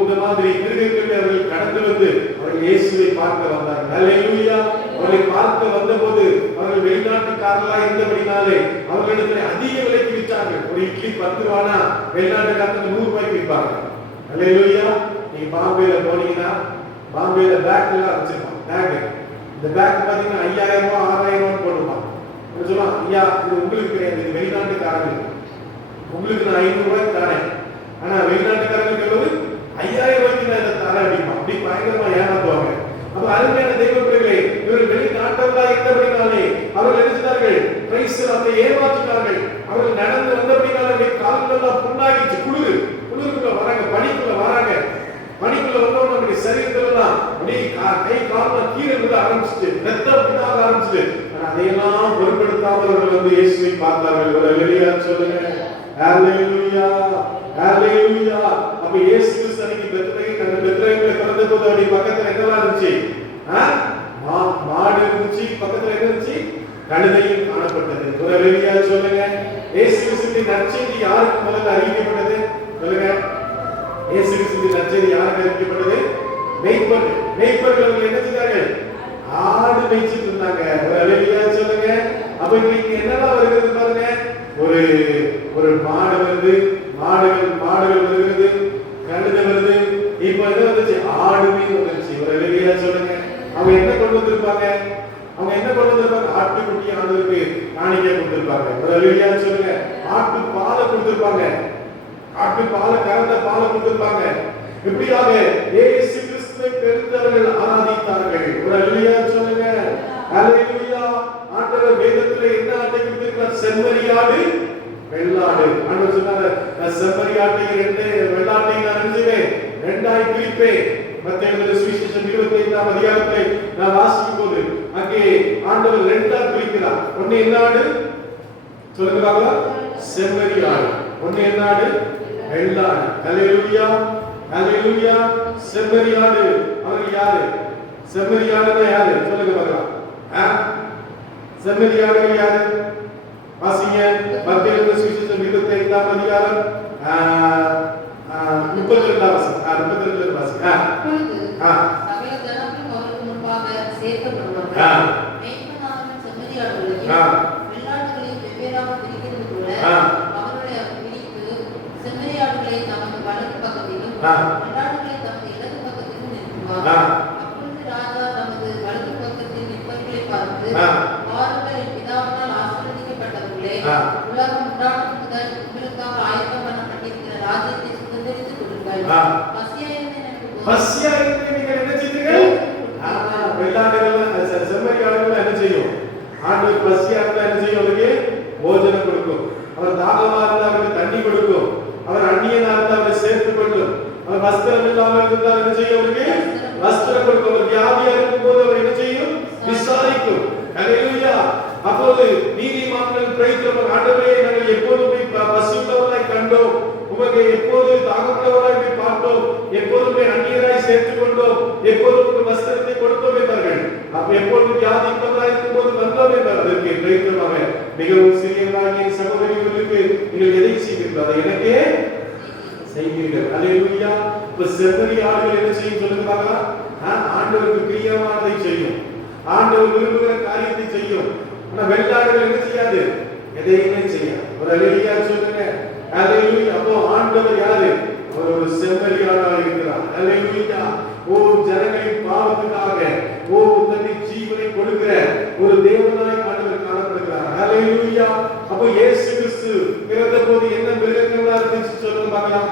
இந்த மாதிரி மிருகங்களை அவர்கள் கடந்து வந்து அவர்கள் இயேசுவை பார்க்க வந்தார்கள். அல்லேலூயா. அவர்களை பார்க்க வந்தபோது அவர்கள் வெளிநாட்டுக்காரர்களா இருந்தபடினாலே அவர்களிடத்தில் அதிக விலைக்கு விற்றார்கள். ஒரு இட்லி 10 ரூபானா வெளிநாட்டுக்காரங்க 100 ரூபாய்க்கு விற்பாங்க. அல்லேலூயா. நீங்க பாம்பேல போனீங்கன்னா பாம்பேல பேக்ல வச்சிருப்பாங்க. பேக், இந்த பேக் பாத்தீங்கன்னா 5000 ரூபாய் 6000 ரூபாய் போடுவாங்க. சொல்லுவாங்க, ஐயா இது உங்களுக்கு கிடையாது, இது வெளிநாட்டுக்காரங்களுக்கு, உங்களுக்கு நான் 500 ரூபாய்க்கு தரேன், ஆனா வெளிநாட்டுக்காரங்களுக்கு 5000 ரூபாய்க்கு நான் இதை தரேன் அப்படிமா. அப்படி பயங்கரமா ஏமாத்துவாங்க. அப்ப அருமையான தெய்வ பிள்ளைகளே, இவர்கள் வெளிநாட்டவர்களா இருந்தபடினாலே அவர்கள் நினைச்சார்கள் பிரைஸ் அதை ஏமாற்றினார்கள். அவர்கள் நடந்து வந்தபடினாலே கால்கள் எல்லாம் புண்ணாகிச்சு. குளிருக்குள்ள வராங்க, பனிக்குள்ள வராங்க. பனிக்குள்ள வந்தவங்க நம்முடைய சரீரத்துல எல்லாம் அப்படியே கை காலம் கீழே விட ஆரம்பிச்சுட்டு, ரத்தம் விட ஆரம்பிச்சுட்டு, ஆனா அதையெல்லாம் பொருட்படுத்தாமல் அவர்கள் இயேசுவை பார்த்தார்கள். ஒரு அல்லேலூயா சொல்லுங்க. ஹalleluya. ஹalleluya. அப்ப இயேசு கிறிஸ்து அன்னைக்கு பெத்லகேம்ல பிறந்தபோது அவருடைய பக்கத்துல என்னலாம் இருந்துச்சு? மாடு இருந்துச்சு. பக்கத்துல என்ன இருந்துச்சு? கழுதையும் காணப்பட்டது. ஒரு அல்லேலூயா சொல்லுங்க. இயேசு கிறிஸ்துவின் நற்செய்தி யாருக்கு முதல்ல அறிவிக்கப்பட்டது? சொல்லுங்க. இயேசு கிறிஸ்துவின் நற்செய்தி யாருக்கு அறிவிக்கப்பட்டது? மேய்ப்பர்கள் என்ன செய்தார்கள்? ஆடு மேய்ச்சிட்டு இருந்தாங்க. ஒரு அல்லேலூயா சொல்லுங்க. அப்ப இன்னைக்கு என்னெல்லாம் வருகிறது பாருங்க. ஒரு மாடு வருது, மாடுகள் வருகிறது, கழுதை வருது, இப்ப என்ன வந்துச்சு? ஆடுமே வந்துருச்சு. ஒரு அல்லேலூயா சொல்லுங்க. அவங்க என்ன கொண்டு வந்திருப்பாங்க? ஆட்டுக்குட்டி ஆண்டவருக்கு காணிக்கை கொடுத்திருப்பாங்க. ஒரு அல்லேலூயா சொல்லுங்க. ஆட்டு பாலை கொடுத்திருப்பாங்க. ஆட்டு பாலை, கறந்த பாலை கொடுத்திருப்பாங்க. இப்படியாக இயேசு கிறிஸ்துவை பெருத்தவர்கள் ஆராதித்தார்கள். ஒரு அல்லேலூயா சொல்லுங்க. அல்லேலூயா. ஆண்டவர் வேதத்திலே என்ன ஆட்டை கொடுத்திருக்கிறார்? செம்மறியாடு, வெள்ளாடு. ஆண்டவர் சொன்னார், நான் செம்மறியாட்டை வெள்ளாட்டை நான் நினைச்சேன், 2ஆய் பிரிப்பேன். மத்தேயு சுவிசேஷம் 25ஆம் அதிகாரத்தை நான் வாசிக்கும் போது அங்கே ஆண்டவர் 2ஆ பிரிக்கிறார். ஒண்ணு என்ன ஆடு? சொல்லுங்க பாக்கலாம். செம்மறியாடு. ஒண்ணு என்ன ஆடு? வெள்ளாடு. ஹalleluya, ஹalleluya. செம்மறி ஆடு அவர் யாரு? செம்மறி ஆடுனா யாரு சொல்லுங்க பார்க்கலாம். செம்மறி ஆடு யாரு? வாசிங்க. மத்தேயு சுவிசேஷம் 25ஆம் அதிகாரம் 32ஆம் வசனம். 32 வாசிங்க. சகல ஜனங்களும் அவருக்கு முன்பாக சேர்க்கப்படுவார்கள். மேய்ப்பனானவன் செம்மறி ஆடுகளையும் வெள்ளாடுகளையும் வெவ்வேறாக பிரிக்கிறது போல அவருடைய பிரித்து செம்மறி ஆடுகளை தமது வலது பக்கத்திலும் வெள்ளாடுகளை தமது இடது பக்கத்திலும் நிறுத்துவார். அப்பொழுது ராஜா தமது வலது பக்கத்தில் நிற்பவர்களை பார்த்து, பாருங்கள், என் பிதாவினால் ஆசீர்வதிக்கப்பட்டவர்களே, உலகம் உண்டாகும் முதல் உங்களுக்காக ஆயத்தம் பண்ணப்பட்டிருக்கிற ராஜ்யத்தை சுதந்தரித்துக் கொள்ளுங்கள். பசியாயிருந்து நீங்கள் என்ன செய்வீர்கள்? வெள்ளாடுகள் செம்மறி ஆடுகள் என்ன செய்யும்? ஆண்டவர் பசியா இருந்தா என்ன செய்யும்? அவருக்கு போஜனம் கொடுக்கும். அவர் தாகமா இருந்தா அவருக்கு தண்ணி கொடுக்கும். அவர் அந்நியனா இருந்தா அவரை சேர்த்துக் கொள்ளும். அவர் வஸ்திரம் இல்லாமல் இருந்தால் என்ன செய்யும்? அவருக்கு வஸ்திரம் கொடுக்கும். அவர் வியாதியா இருக்கும் போது அவர் என்ன செய்யும்? விசாரிக்கும். ஹalleluya. அப்போது நீதிமான்கள் பிரைத்தவர், ஆண்டவரே, நாங்கள் எப்போதுமே பசியுள்ளவராய் கண்டோம், உமக்கு எப்போது தாகமுள்ளவராய் பார்த்தோம், எப்போதுமே அந்நியராய் சேர்த்துக் கொண்டோம், எப்போதும் வஸ்திரத்தை கொடுத்தோம் என்பார்கள். அப்ப எப்போது வியாதிப்பவராய் இருக்கும் போது வந்தோம் என்பார். அதற்கு பிரைத்தமாக மிகவும் சிறியவராகிய சகோதரிகளுக்கு நீங்கள் எதை செய்வீர்கள் அதை எனக்கே செய்வீர்கள். ஹalleluya. இப்ப செம்மறி ஆடுகள் என்ன செய்யும் சொல்லுங்க பார்க்கலாம். ஆண்டவருக்கு பிரியமானதை செய்யும், ஆண்டவர் விரும்புகிற காரியத்தை செய்யும். ஆனா வெள்ளாடுகள் என்ன செய்யாது? எதையுமே செய்யாது. ஒரு ஹalleluya சொல்லுங்க. ஹalleluya. அப்போ ஆண்டவர் யாரு? அவர் ஒரு செம்மறி ஆடாக இருக்கிறார். ஹalleluya. ஓ ஜனங்களின் பாவத்துக்காக ஓ தன்னுடைய ஜீவனை கொடுக்கிற ஒரு தேவனாய் ஆண்டவர் காணப்படுகிறார். ஹalleluya. அப்போ இயேசு கிறிஸ்து பிறந்த போது என்ன மிருகங்களா இருந்துச்சு சொல்லுங்க பார்க்கலாம்.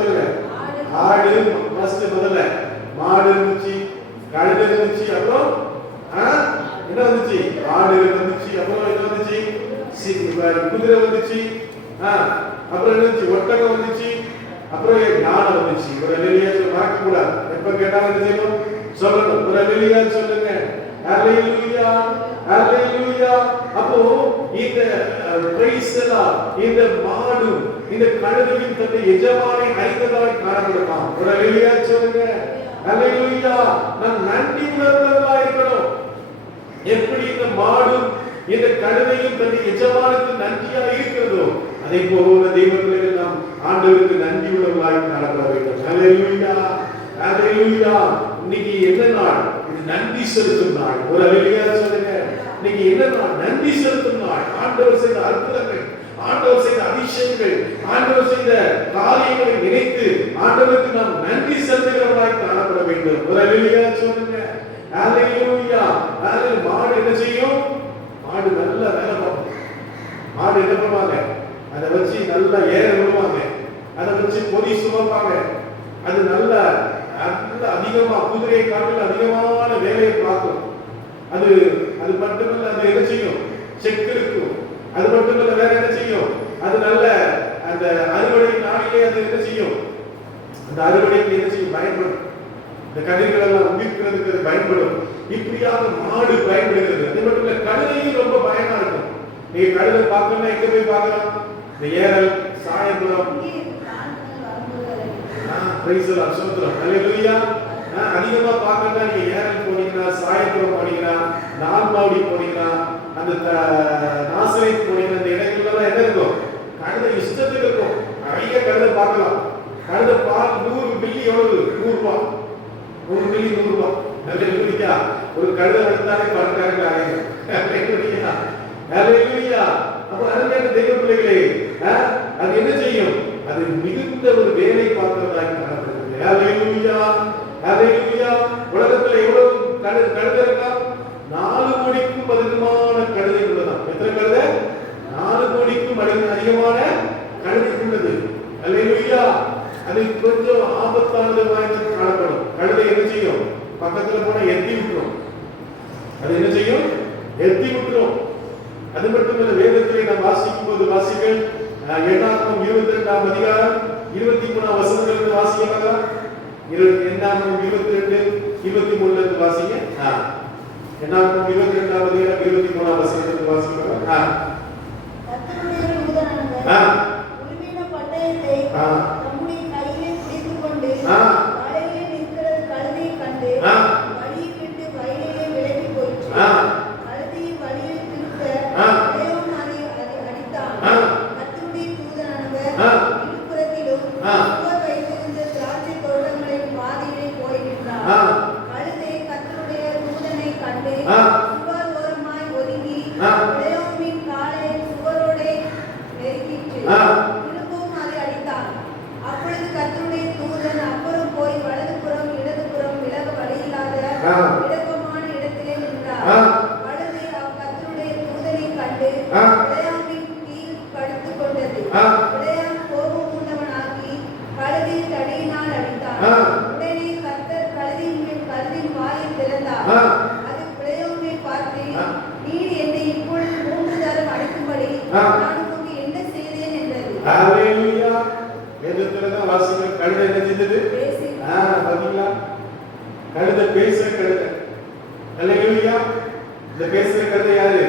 சொல்லுங்க. ஆடு ஃபர்ஸ்ட் முதல்ல, மாடு இருந்துச்சு, கழுதை இருந்துச்சு, அப்புறம் என்ன வந்துச்சு? ஆடு வந்துச்சு, அப்புறம் என்ன வந்துச்சு? குதிரை வந்துச்சு, அப்புறம் என்ன வந்துச்சு? ஒட்டகம் வந்துச்சு, அப்புறம் யானை வந்துச்சு. ஒரு ஹalleluya மறக்க கூடாது. எப்ப கேட்டாலும் என்ன செய்யணும்? சொல்லணும். ஒரு ஹalleluya சொல்லுங்க. ஹalleluya, ஹalleluya. அப்போ இந்த இந்த மாடு இந்த கழுதையின் தன்னை எஜமானை அறிந்ததாய் காணப்படுமா? ஒரு ஹalleluya சொல்லுங்க. ஹalleluya. நாம் நன்றி உணர்வுள்ளவர்களா இருக்கணும். எப்படி இந்த மாடு இந்த கழுதையும் தன்னை எஜமானுக்கு நன்றியா இருக்கிறதோ அதே போல தெய்வங்களில் நாம் ஆண்டவருக்கு நன்றி உள்ளவர்களாய் காணப்பட வேண்டும். ஹalleluya, ஹalleluya. இன்னைக்கு என்ன நாள்? இது நன்றி செலுத்தும் நாள். ஒரு ஹalleluya சொல்லுங்க. இன்னைக்கு என்ன நாள்? நன்றி செலுத்தும் நாள். ஆண்டவர் செய்த அற்புதங்கள், ஆண்டவர் செய்த அதிசயங்கள், ஆண்டவர் செய்த காரியங்களை நினைத்து ஆண்டவருக்கு நாம் நன்றி செலுத்துகிறவர்களாய் காணப்பட வேண்டும். ஒரு ஹalleluya சொல்லுங்க. ஹalleluya. ஹalleluya. மாடு என்ன செய்யும்? மாடு நல்ல வேலை பார்க்கும். மாடு என்ன பண்ணுவாங்க? அதை வச்சு நல்லா ஏற விடுவாங்க, அதை வச்சு பொதி சுமப்பாங்க. அது நல்ல அதிகமா குதிரையை காட்டில் அதிகமான வேலையை பார்க்கும். அது மட்டுமல்ல, அது என்ன செய்யும்? செக் இருக்கும். அது மட்டுமல்ல, வேற என்ன செய்யும்? அது நல்ல அந்த அறுவடை நாளிலே அது என்ன செய்யும்? அந்த அறுவடைக்கு என்ன செய்யும்? பயன்படும். இந்த கதிர்கள் எல்லாம் உயிர்க்கிறதுக்கு அது பயன்படும். இப்படியாக மாடு பயன்படுகிறது. அது மட்டும் இல்ல, கழுதையும் ரொம்ப பயனா இருக்கும். நீங்க கழுதை பார்க்கணும்னா எங்க போய் பார்க்கலாம்? இந்த ஏரல், சாயபுரம், அதிகமா பார்க்கணும்னா நீங்க ஏரல் போனீங்கன்னா, சாயபுரம் போனீங்கன்னா, நால்பாவடி போனீங்கன்னா, அந்த நாசரேத் போனீங்கன்னா, இந்த இடங்கள்லாம் என்ன இருக்கும்? கழுதை இஷ்டத்துக்கு இருக்கும். நிறைய கழுதை பார்க்கலாம். கழுதை பால் 100 மில்லி எவ்வளவு? 100 ரூபாய். 1 மில்லி 100 ரூபாய். ஹalleluya. ஒரு கழுதை வளர்த்தாலே பணக்காரங்க ஆயிடும். ஹalleluya, ஹalleluya. அப்ப அருமையான தெய்வ பிள்ளைகளே, அது என்ன செய்யும்? அது மிகுந்த ஒரு வேலை பார்க்கிறதாக காணப்படுகிறது. ஹalleluya, ஹalleluya. உலகத்துல எவ்வளவு கழுதை இருக்கா? 4 கோடிக்கும் அதிகமான கழுதை உள்ளதா? எத்தனை கழுதை? 4 கோடிக்கும் அதிகமான கழுதை உள்ளது. ஹalleluya. அது கொஞ்சம் ஆபத்தானது வாய்ந்தது காணப்படும். கழுதை என்ன செய்யும்? பக்கத்துல போனா எத்தி விட்டுரும். அது என்ன செய்யும்? எத்தி விட்டுரும். அது மட்டுமல்ல, வேதத்திலே நாம் வாசிக்கும் போது வாசிகள் எண்ணாகமம் 22ஆம் அதிகாரம் 23ஆம் வசனத்திலிருந்து வாசிக்கலாமா? எண்ணாகமம் 22 23ல இருந்து வாசிங்க. எண்ணாகமம் 22ஆம் அதிகாரம் 23ஆம் வசனத்திலிருந்து வாசிக்கலாமா? கர்த்தருடைய தூதனானவர் பிழையாமின் கீழ் படுத்துக் கொண்டது. ஆ. பிழையாம் கோபம் உண்டவனாகி கழுதை தடியினால் அடித்தான். ஆ. உடனே கர்த்தர் கழுதின் வாயை திறந்தார். ஆ. அது பிழையாமை பார்த்து, ஆ. நீர் என்னை இப்பொழுது 3 தரம் அடிக்கும்படி ஆ. நான் உமக்கு என்ன செய்தேன் என்றது. ஹalleluya. வேதத்துலதான் வாசிக்கிறோம். கழுதை என்ன செஞ்சது? பேசி பாத்தீங்களா? கழுதை பேசுற கழுதை. ஹalleluya. இந்த பேசுற கழுதை யாரு?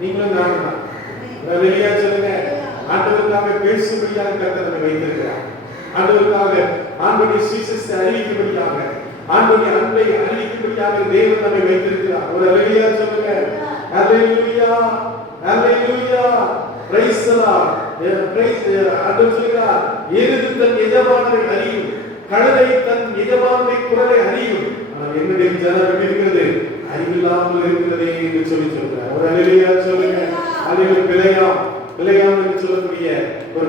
நீங்களும் நானும் தான். ஹalleluya சொல்லுங்க. ஆண்டவருக்காக பேசும்படியாக கர்த்தர் நம்மை வைத்திருக்கிறார். ஆண்டவருக்காக ஆண்டவருடைய சுவிசேஷத்தை அறிவிக்கும்படியாக, ஆண்டவருடைய அன்பை அறிவிக்கும்படியாக தேவன் நம்மை வைத்திருக்கிறார். ஒரு ஹalleluya சொல்லுங்க. ஹalleluya. ஹalleluya. Praise the Lord. ஆண்டவர் சொல்கிறார், எருது தன் எஜமானரை அறியும், கழுதை தன் எஜமானரை குரலை அறியும், ஆனால் என்னுடைய ஜனம் இருக்கிறது அறிவில்லாமல் இருக்கிறதே என்று சொல்கிறார். ஒரு ஹalleluya சொல்லுங்க. அல்லேலூயா. பிழையாம் என்று சொல்லக்கூடிய ஒரு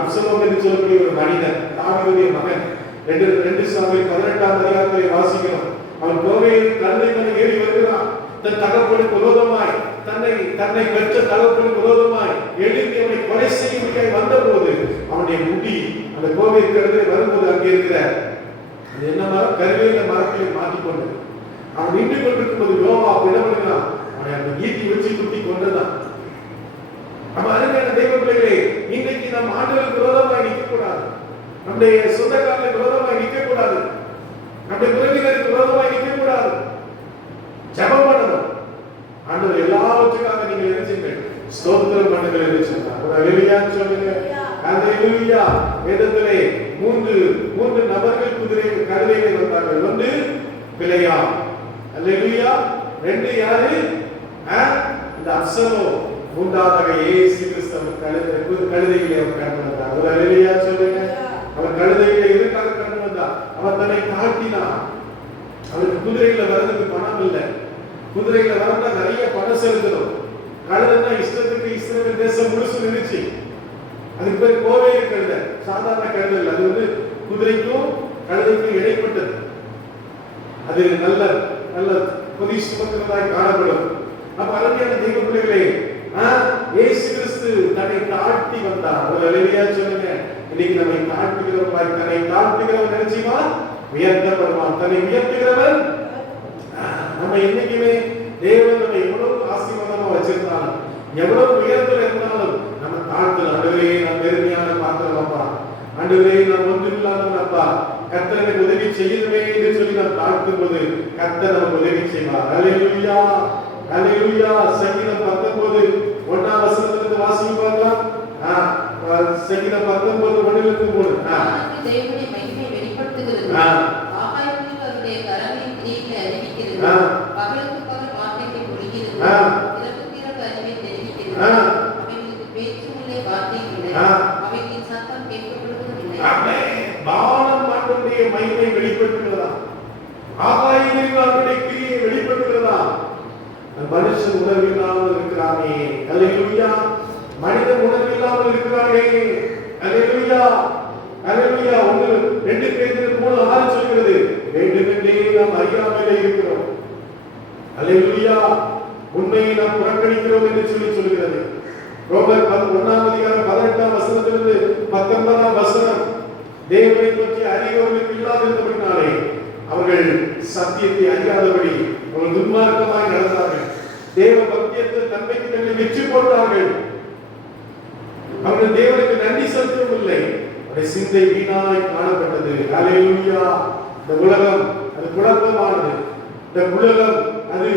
அப்சலோம் என்று சொல்லக்கூடிய ஒரு மனிதன், தாவீதுடைய மகன். 2 சாமுவேல் 18ஆம் அதிகாரத்தை வாசிக்கிறோம். அவன் கோவேயின் கழுதை மேல் ஏறி வருகிறான். தன் தகப்பனுக்கு விரோதமாய், தன்னை பெற்ற தகப்பனுக்கு விரோதமாய் எழுதி அவனை கொலை செய்யும்படியாய் வந்தபோது அவனுடைய முடி அந்த கோவில் கழுதை வரும்போது அங்கே இருக்கிற அது என்ன மரம், கருவேல மரத்திலே மாட்டிக்கொண்டு அவன் நின்று கொண்டிருக்கும்போது யோவாப் என்ன பண்ணுகிறான்? அவனை அந்த ஈட்டி வச்சு குத்தி கொண்டுதான். நம்ம அருமையான தெய்வ பிள்ளைகளே, இன்றைக்கு நம் ஆண்டவருக்கு விரோதமாய் நிற்க கூடாது, நம்முடைய சொந்தக்காரர்களுக்கு விரோதமாய் நிற்க கூடாது, நம்முடைய உறவினருக்கு விரோதமாய் நிற்க கூடாது. ஜெபம் பண்ணணும். ஆண்டவர் எல்லாவற்றுக்காக நீங்கள் நினைச்சீங்க ஸ்தோத்திரம் பண்ணுங்கள் என்று சொன்னார். ஒரு ஹalleluya சொல்லுங்க. ஹalleluya. வேதத்திலே மூன்று நபர்கள் கழுதையிலே வந்தார்கள். ஒன்று பிழையாம். ஹalleluya. 2 யாரு? இந்த அப்சலோம். 3வது இயேசு கிறிஸ்து கழுதையிலே அவர் கடந்து வந்தார். ஒரு ஹalleluya சொல்லுங்க. அவர் கழுதையிலே எதற்காக கடந்து வந்தார்? அவர் தன்னை தாழ்த்தினார். அவருக்கு குதிரையில வர்றதுக்கு பணம் இல்லை. குதிரையில வரதா நிறைய பணம் செலுத்தணும். கழுதைன்னா இஷ்டத்துக்கு இஸ்ரவேல் தேசம் முழுசு நின்றுச்சு. அதுக்கு பேர் கோவேறு கழுதை, சாதாரண கழுதை இல்லை. அது வந்து குதிரைக்கும் கழுதைக்கும் இடைப்பட்டது. அது நல்ல பொதி சுமக்கிறதாய் காணப்படும். அப்ப அருமையான தெய்வ பிள்ளைகளே, இயேசு கிறிஸ்து தன்னை தாழ்த்தி வந்தார். ஒரு ஹalleluya சொல்லுங்க. இன்னைக்கு நம்மை தாழ்த்துகிறவன், தன்னை தாழ்த்துகிறவன் நினைச்சுமா உயர்த்தப்படுவான். தன்னை உயர்த்துகிறவன் நம்ம என்னைக்குமே தேவன் நம்ம எவ்வளவு ஆசீர்வாதமா வச்சிருந்தாலும், எவ்வளவு உயரத்துல இருந்தாலும் நம்ம தாழ்த்தல். ஆண்டவரே, நான் பெருமையான பாத்திரம் அப்பா, ஆண்டவரே நான் ஒன்றுமில்லாதவன் அப்பா, கர்த்தர் எனக்கு உதவி செய்யணுமே என்று சொல்லி நாம் தாழ்த்தும் போது கர்த்தர் நமக்கு உதவி செய்வார். ஹalleluya. ஹalleluya. சங்கீதம் 19 1ஆம் வசனத்திலிருந்து வாசிக்க பார்க்கலாம். சங்கீதம் 19 1லிருந்து 3. தேவனுடைய மகிமை வெளிப்படுத்துகிறது. ஆகாயத்தில் அவருடைய கரங்களின் கிரியைகளை அறிவிக்கிறது. பகலுக்கு பகல் வார்த்தைகளை பொழிகிறது. இரவுக்கு அறிவை தெரிவிக்கிறது. அவைகளுக்கு பேச்சும் இல்லை, வார்த்தையும் இல்லை. அவைகளின் சத்தம் கேட்கப்படுவதும் இல்லை. வானம் ஆண்டவருடைய மகிமை வெளிப்படுத்துகிறதா? ஆகாயத்தில் அவருடைய கிரியை வெளிப்படுத்துகிறதா? மனுஷன் உணர்வில்லாமல் இருக்கிறானே. ஹalleluya. மனிதன் உணர்வில்லாமல் இருக்கிறானே. ஹalleluya. ஹalleluya. 2 பேதுரு 3:6 சொல்கிறது, வேண்டுமென்றே நாம் அறியாமலே இருக்கிறோம். ஹalleluya. உண்மையை நாம் புறக்கணிக்கிறோம் என்று சொல்கிறது. ரோமர் 1ஆம் அதிகாரம் 18ஆம் வசனத்திலிருந்து 19ஆம் வசனம், தேவனை பற்றி அறிவவர்களுக்கு இல்லாதிருந்தபடினாலே அவர்கள் சத்தியத்தை அறியாதபடி அவர்கள் துன்மார்க்கமாய் நடந்தார்கள். தேவ பக்தியற்ற தன்மைக்கு தங்களை வெற்றி போட்டார்கள். அவர்கள் தேவனுக்கு நன்றி செலுத்தவும் இல்லை. அவருடைய சிந்தை வீணாய் காணப்பட்டது. ஹalleluya. இந்த உலகம் அது குழப்பமானது. இந்த உலகம் அது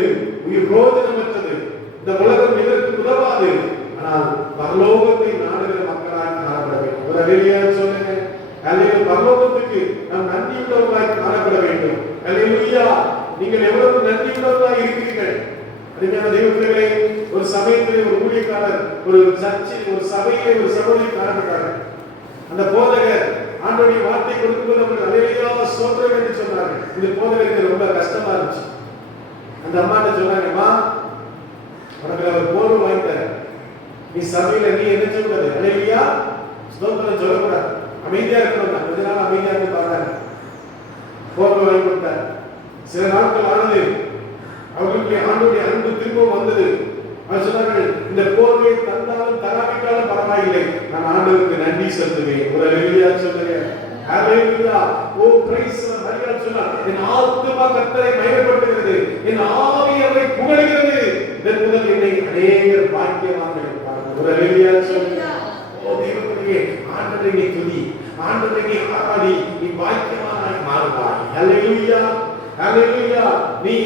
யோஜனமற்றது. இந்த உலகம் இதற்கு உதவாது. ஆனால் பரலோகத்தை நாடுகிற மக்களாய் காணப்பட வேண்டும். ஒரு ஹalleluya சொல்லுங்க. ஹalleluya. பரலோகத்துக்கு நாம் நன்றியுள்ளவர்களாய் காணப்பட வேண்டும். ஹalleluya. நீங்கள் எவ்வளவு நன்றியுள்ளவர்களாய் இருக்கிறீர்கள். அருமையான தெய்வ பிள்ளைகளே, ஒரு சமயத்திலே ஒரு ஊழியக்காரர் ஒரு சர்ச்சில் ஒரு சபையிலே ஒரு சகோதரி காணப்பட்டார்கள். அந்த போதகர் ஆண்டவருடைய வார்த்தை கொடுக்கும்போது அவர்கள் ஹalleluya ஸ்தோத்திரம் என்று சொன்னார்கள். இந்த போதகருக்கு ரொம்ப கஷ்டமா இருந்துச்சு. அந்த அம்மாட்ட சொன்னாங்க, அம்மா உனக்கு அவர் போர்வை வாங்கி தரேன், நீ சபையில நீ என்ன சொல்லக்கூடாது, ஹalleluya ஸ்தோத்திரம் சொல்லக்கூடாது, அமைதியா இருக்கணும். கொஞ்ச நாள் அமைதியா இருந்து பார்த்தாங்க. போர்வை வாங்கி கொடுத்தார். சில நாட்கள் ஆனது அவர்களுக்கு ஆண்டவருடைய அன்பு திரும்ப வந்தது. அவர் சொன்னார்கள், இந்த செலுத்துவேன். ஒரு ஹalleluya சொல்லுங்க. ஹalleluya. ஓ praise the Lord. சொன்னார், என் ஆத்துமா கர்த்தரை மகிமைப்படுத்துகிறது, என் ஆவி அவரை புகழுகிறது. இதன் முதல் என்னை அநேகர் பாக்கியவான்கள் இருப்பார்கள். ஒரு ஹalleluya சொல்லுங்க. ஓ தேவனே, ஆண்டவரை நீ துதி, ஆண்டவரை நீ ஆராதி, நீ பாக்கியவானாய் மாறுவாய். ஹalleluya. ஹalleluya. நீ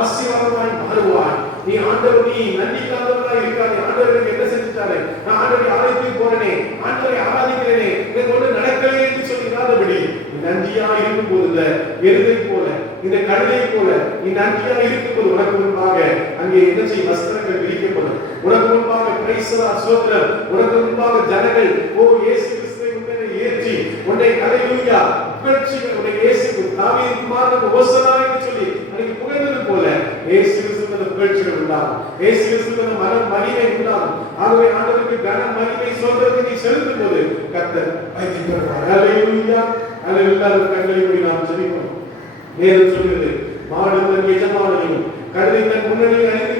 ஆசீர்வாதமாய் மாறுவாய். நீ ஆண்டவர், நீ நன்றிக்காதவராய் இருக்காதே. ஆண்டவருக்கு என்ன செஞ்சிட்டாரே, நான் ஆண்டவரை ஆராதித்து போறேனே, ஆண்டவரை ஆராதிக்கிறேனே, எனக்கு ஒன்று நடக்கவே என்று சொல்லிடாதபடி நீ நன்றியா இருக்கும்போது, இந்த எருதை போல, இந்த கழுதை போல நீ நன்றியா இருக்கும்போது உனக்கு முன்பாக அங்கே என்ன செய்யும், வஸ்திரங்கள் விரிக்கப்படும். உனக்கு முன்பாக பிரைஸ் தி லார்ட் ஸ்தோத்திரம். உனக்கு முன்பாக ஜனங்கள் ஓ இயேசு கிறிஸ்துவை முன்னே ஏற்றி உன்னை ஹalleluya புகழ்ச்சிகள், உன்னை இயேசு தாவீது குமாரனுக்கு ஹோசன்னா என்று சொல்லி அன்னைக்கு புகழ்ந்தது போல இயேசு கிறிஸ்துவுக்கு புகழ்ச்சிகள் உண்டாகும். இயேசு கிறிஸ்துவுக்கு மகிமை உண்டாகும். ஆகவே ஆண்டவருக்கு கன மகிமை சொல்றதை நீ செலுத்தும் போது கர்த்தர் வைத்திருக்கிறார். ஹalleluya. ஹalleluya. கண்களை மூடி நாம் ஜெபிப்போம். வேதம் சொல்கிறது, மாடு தன் எஜமானையும் கழுதை தன் முன்னணியை அணிந்து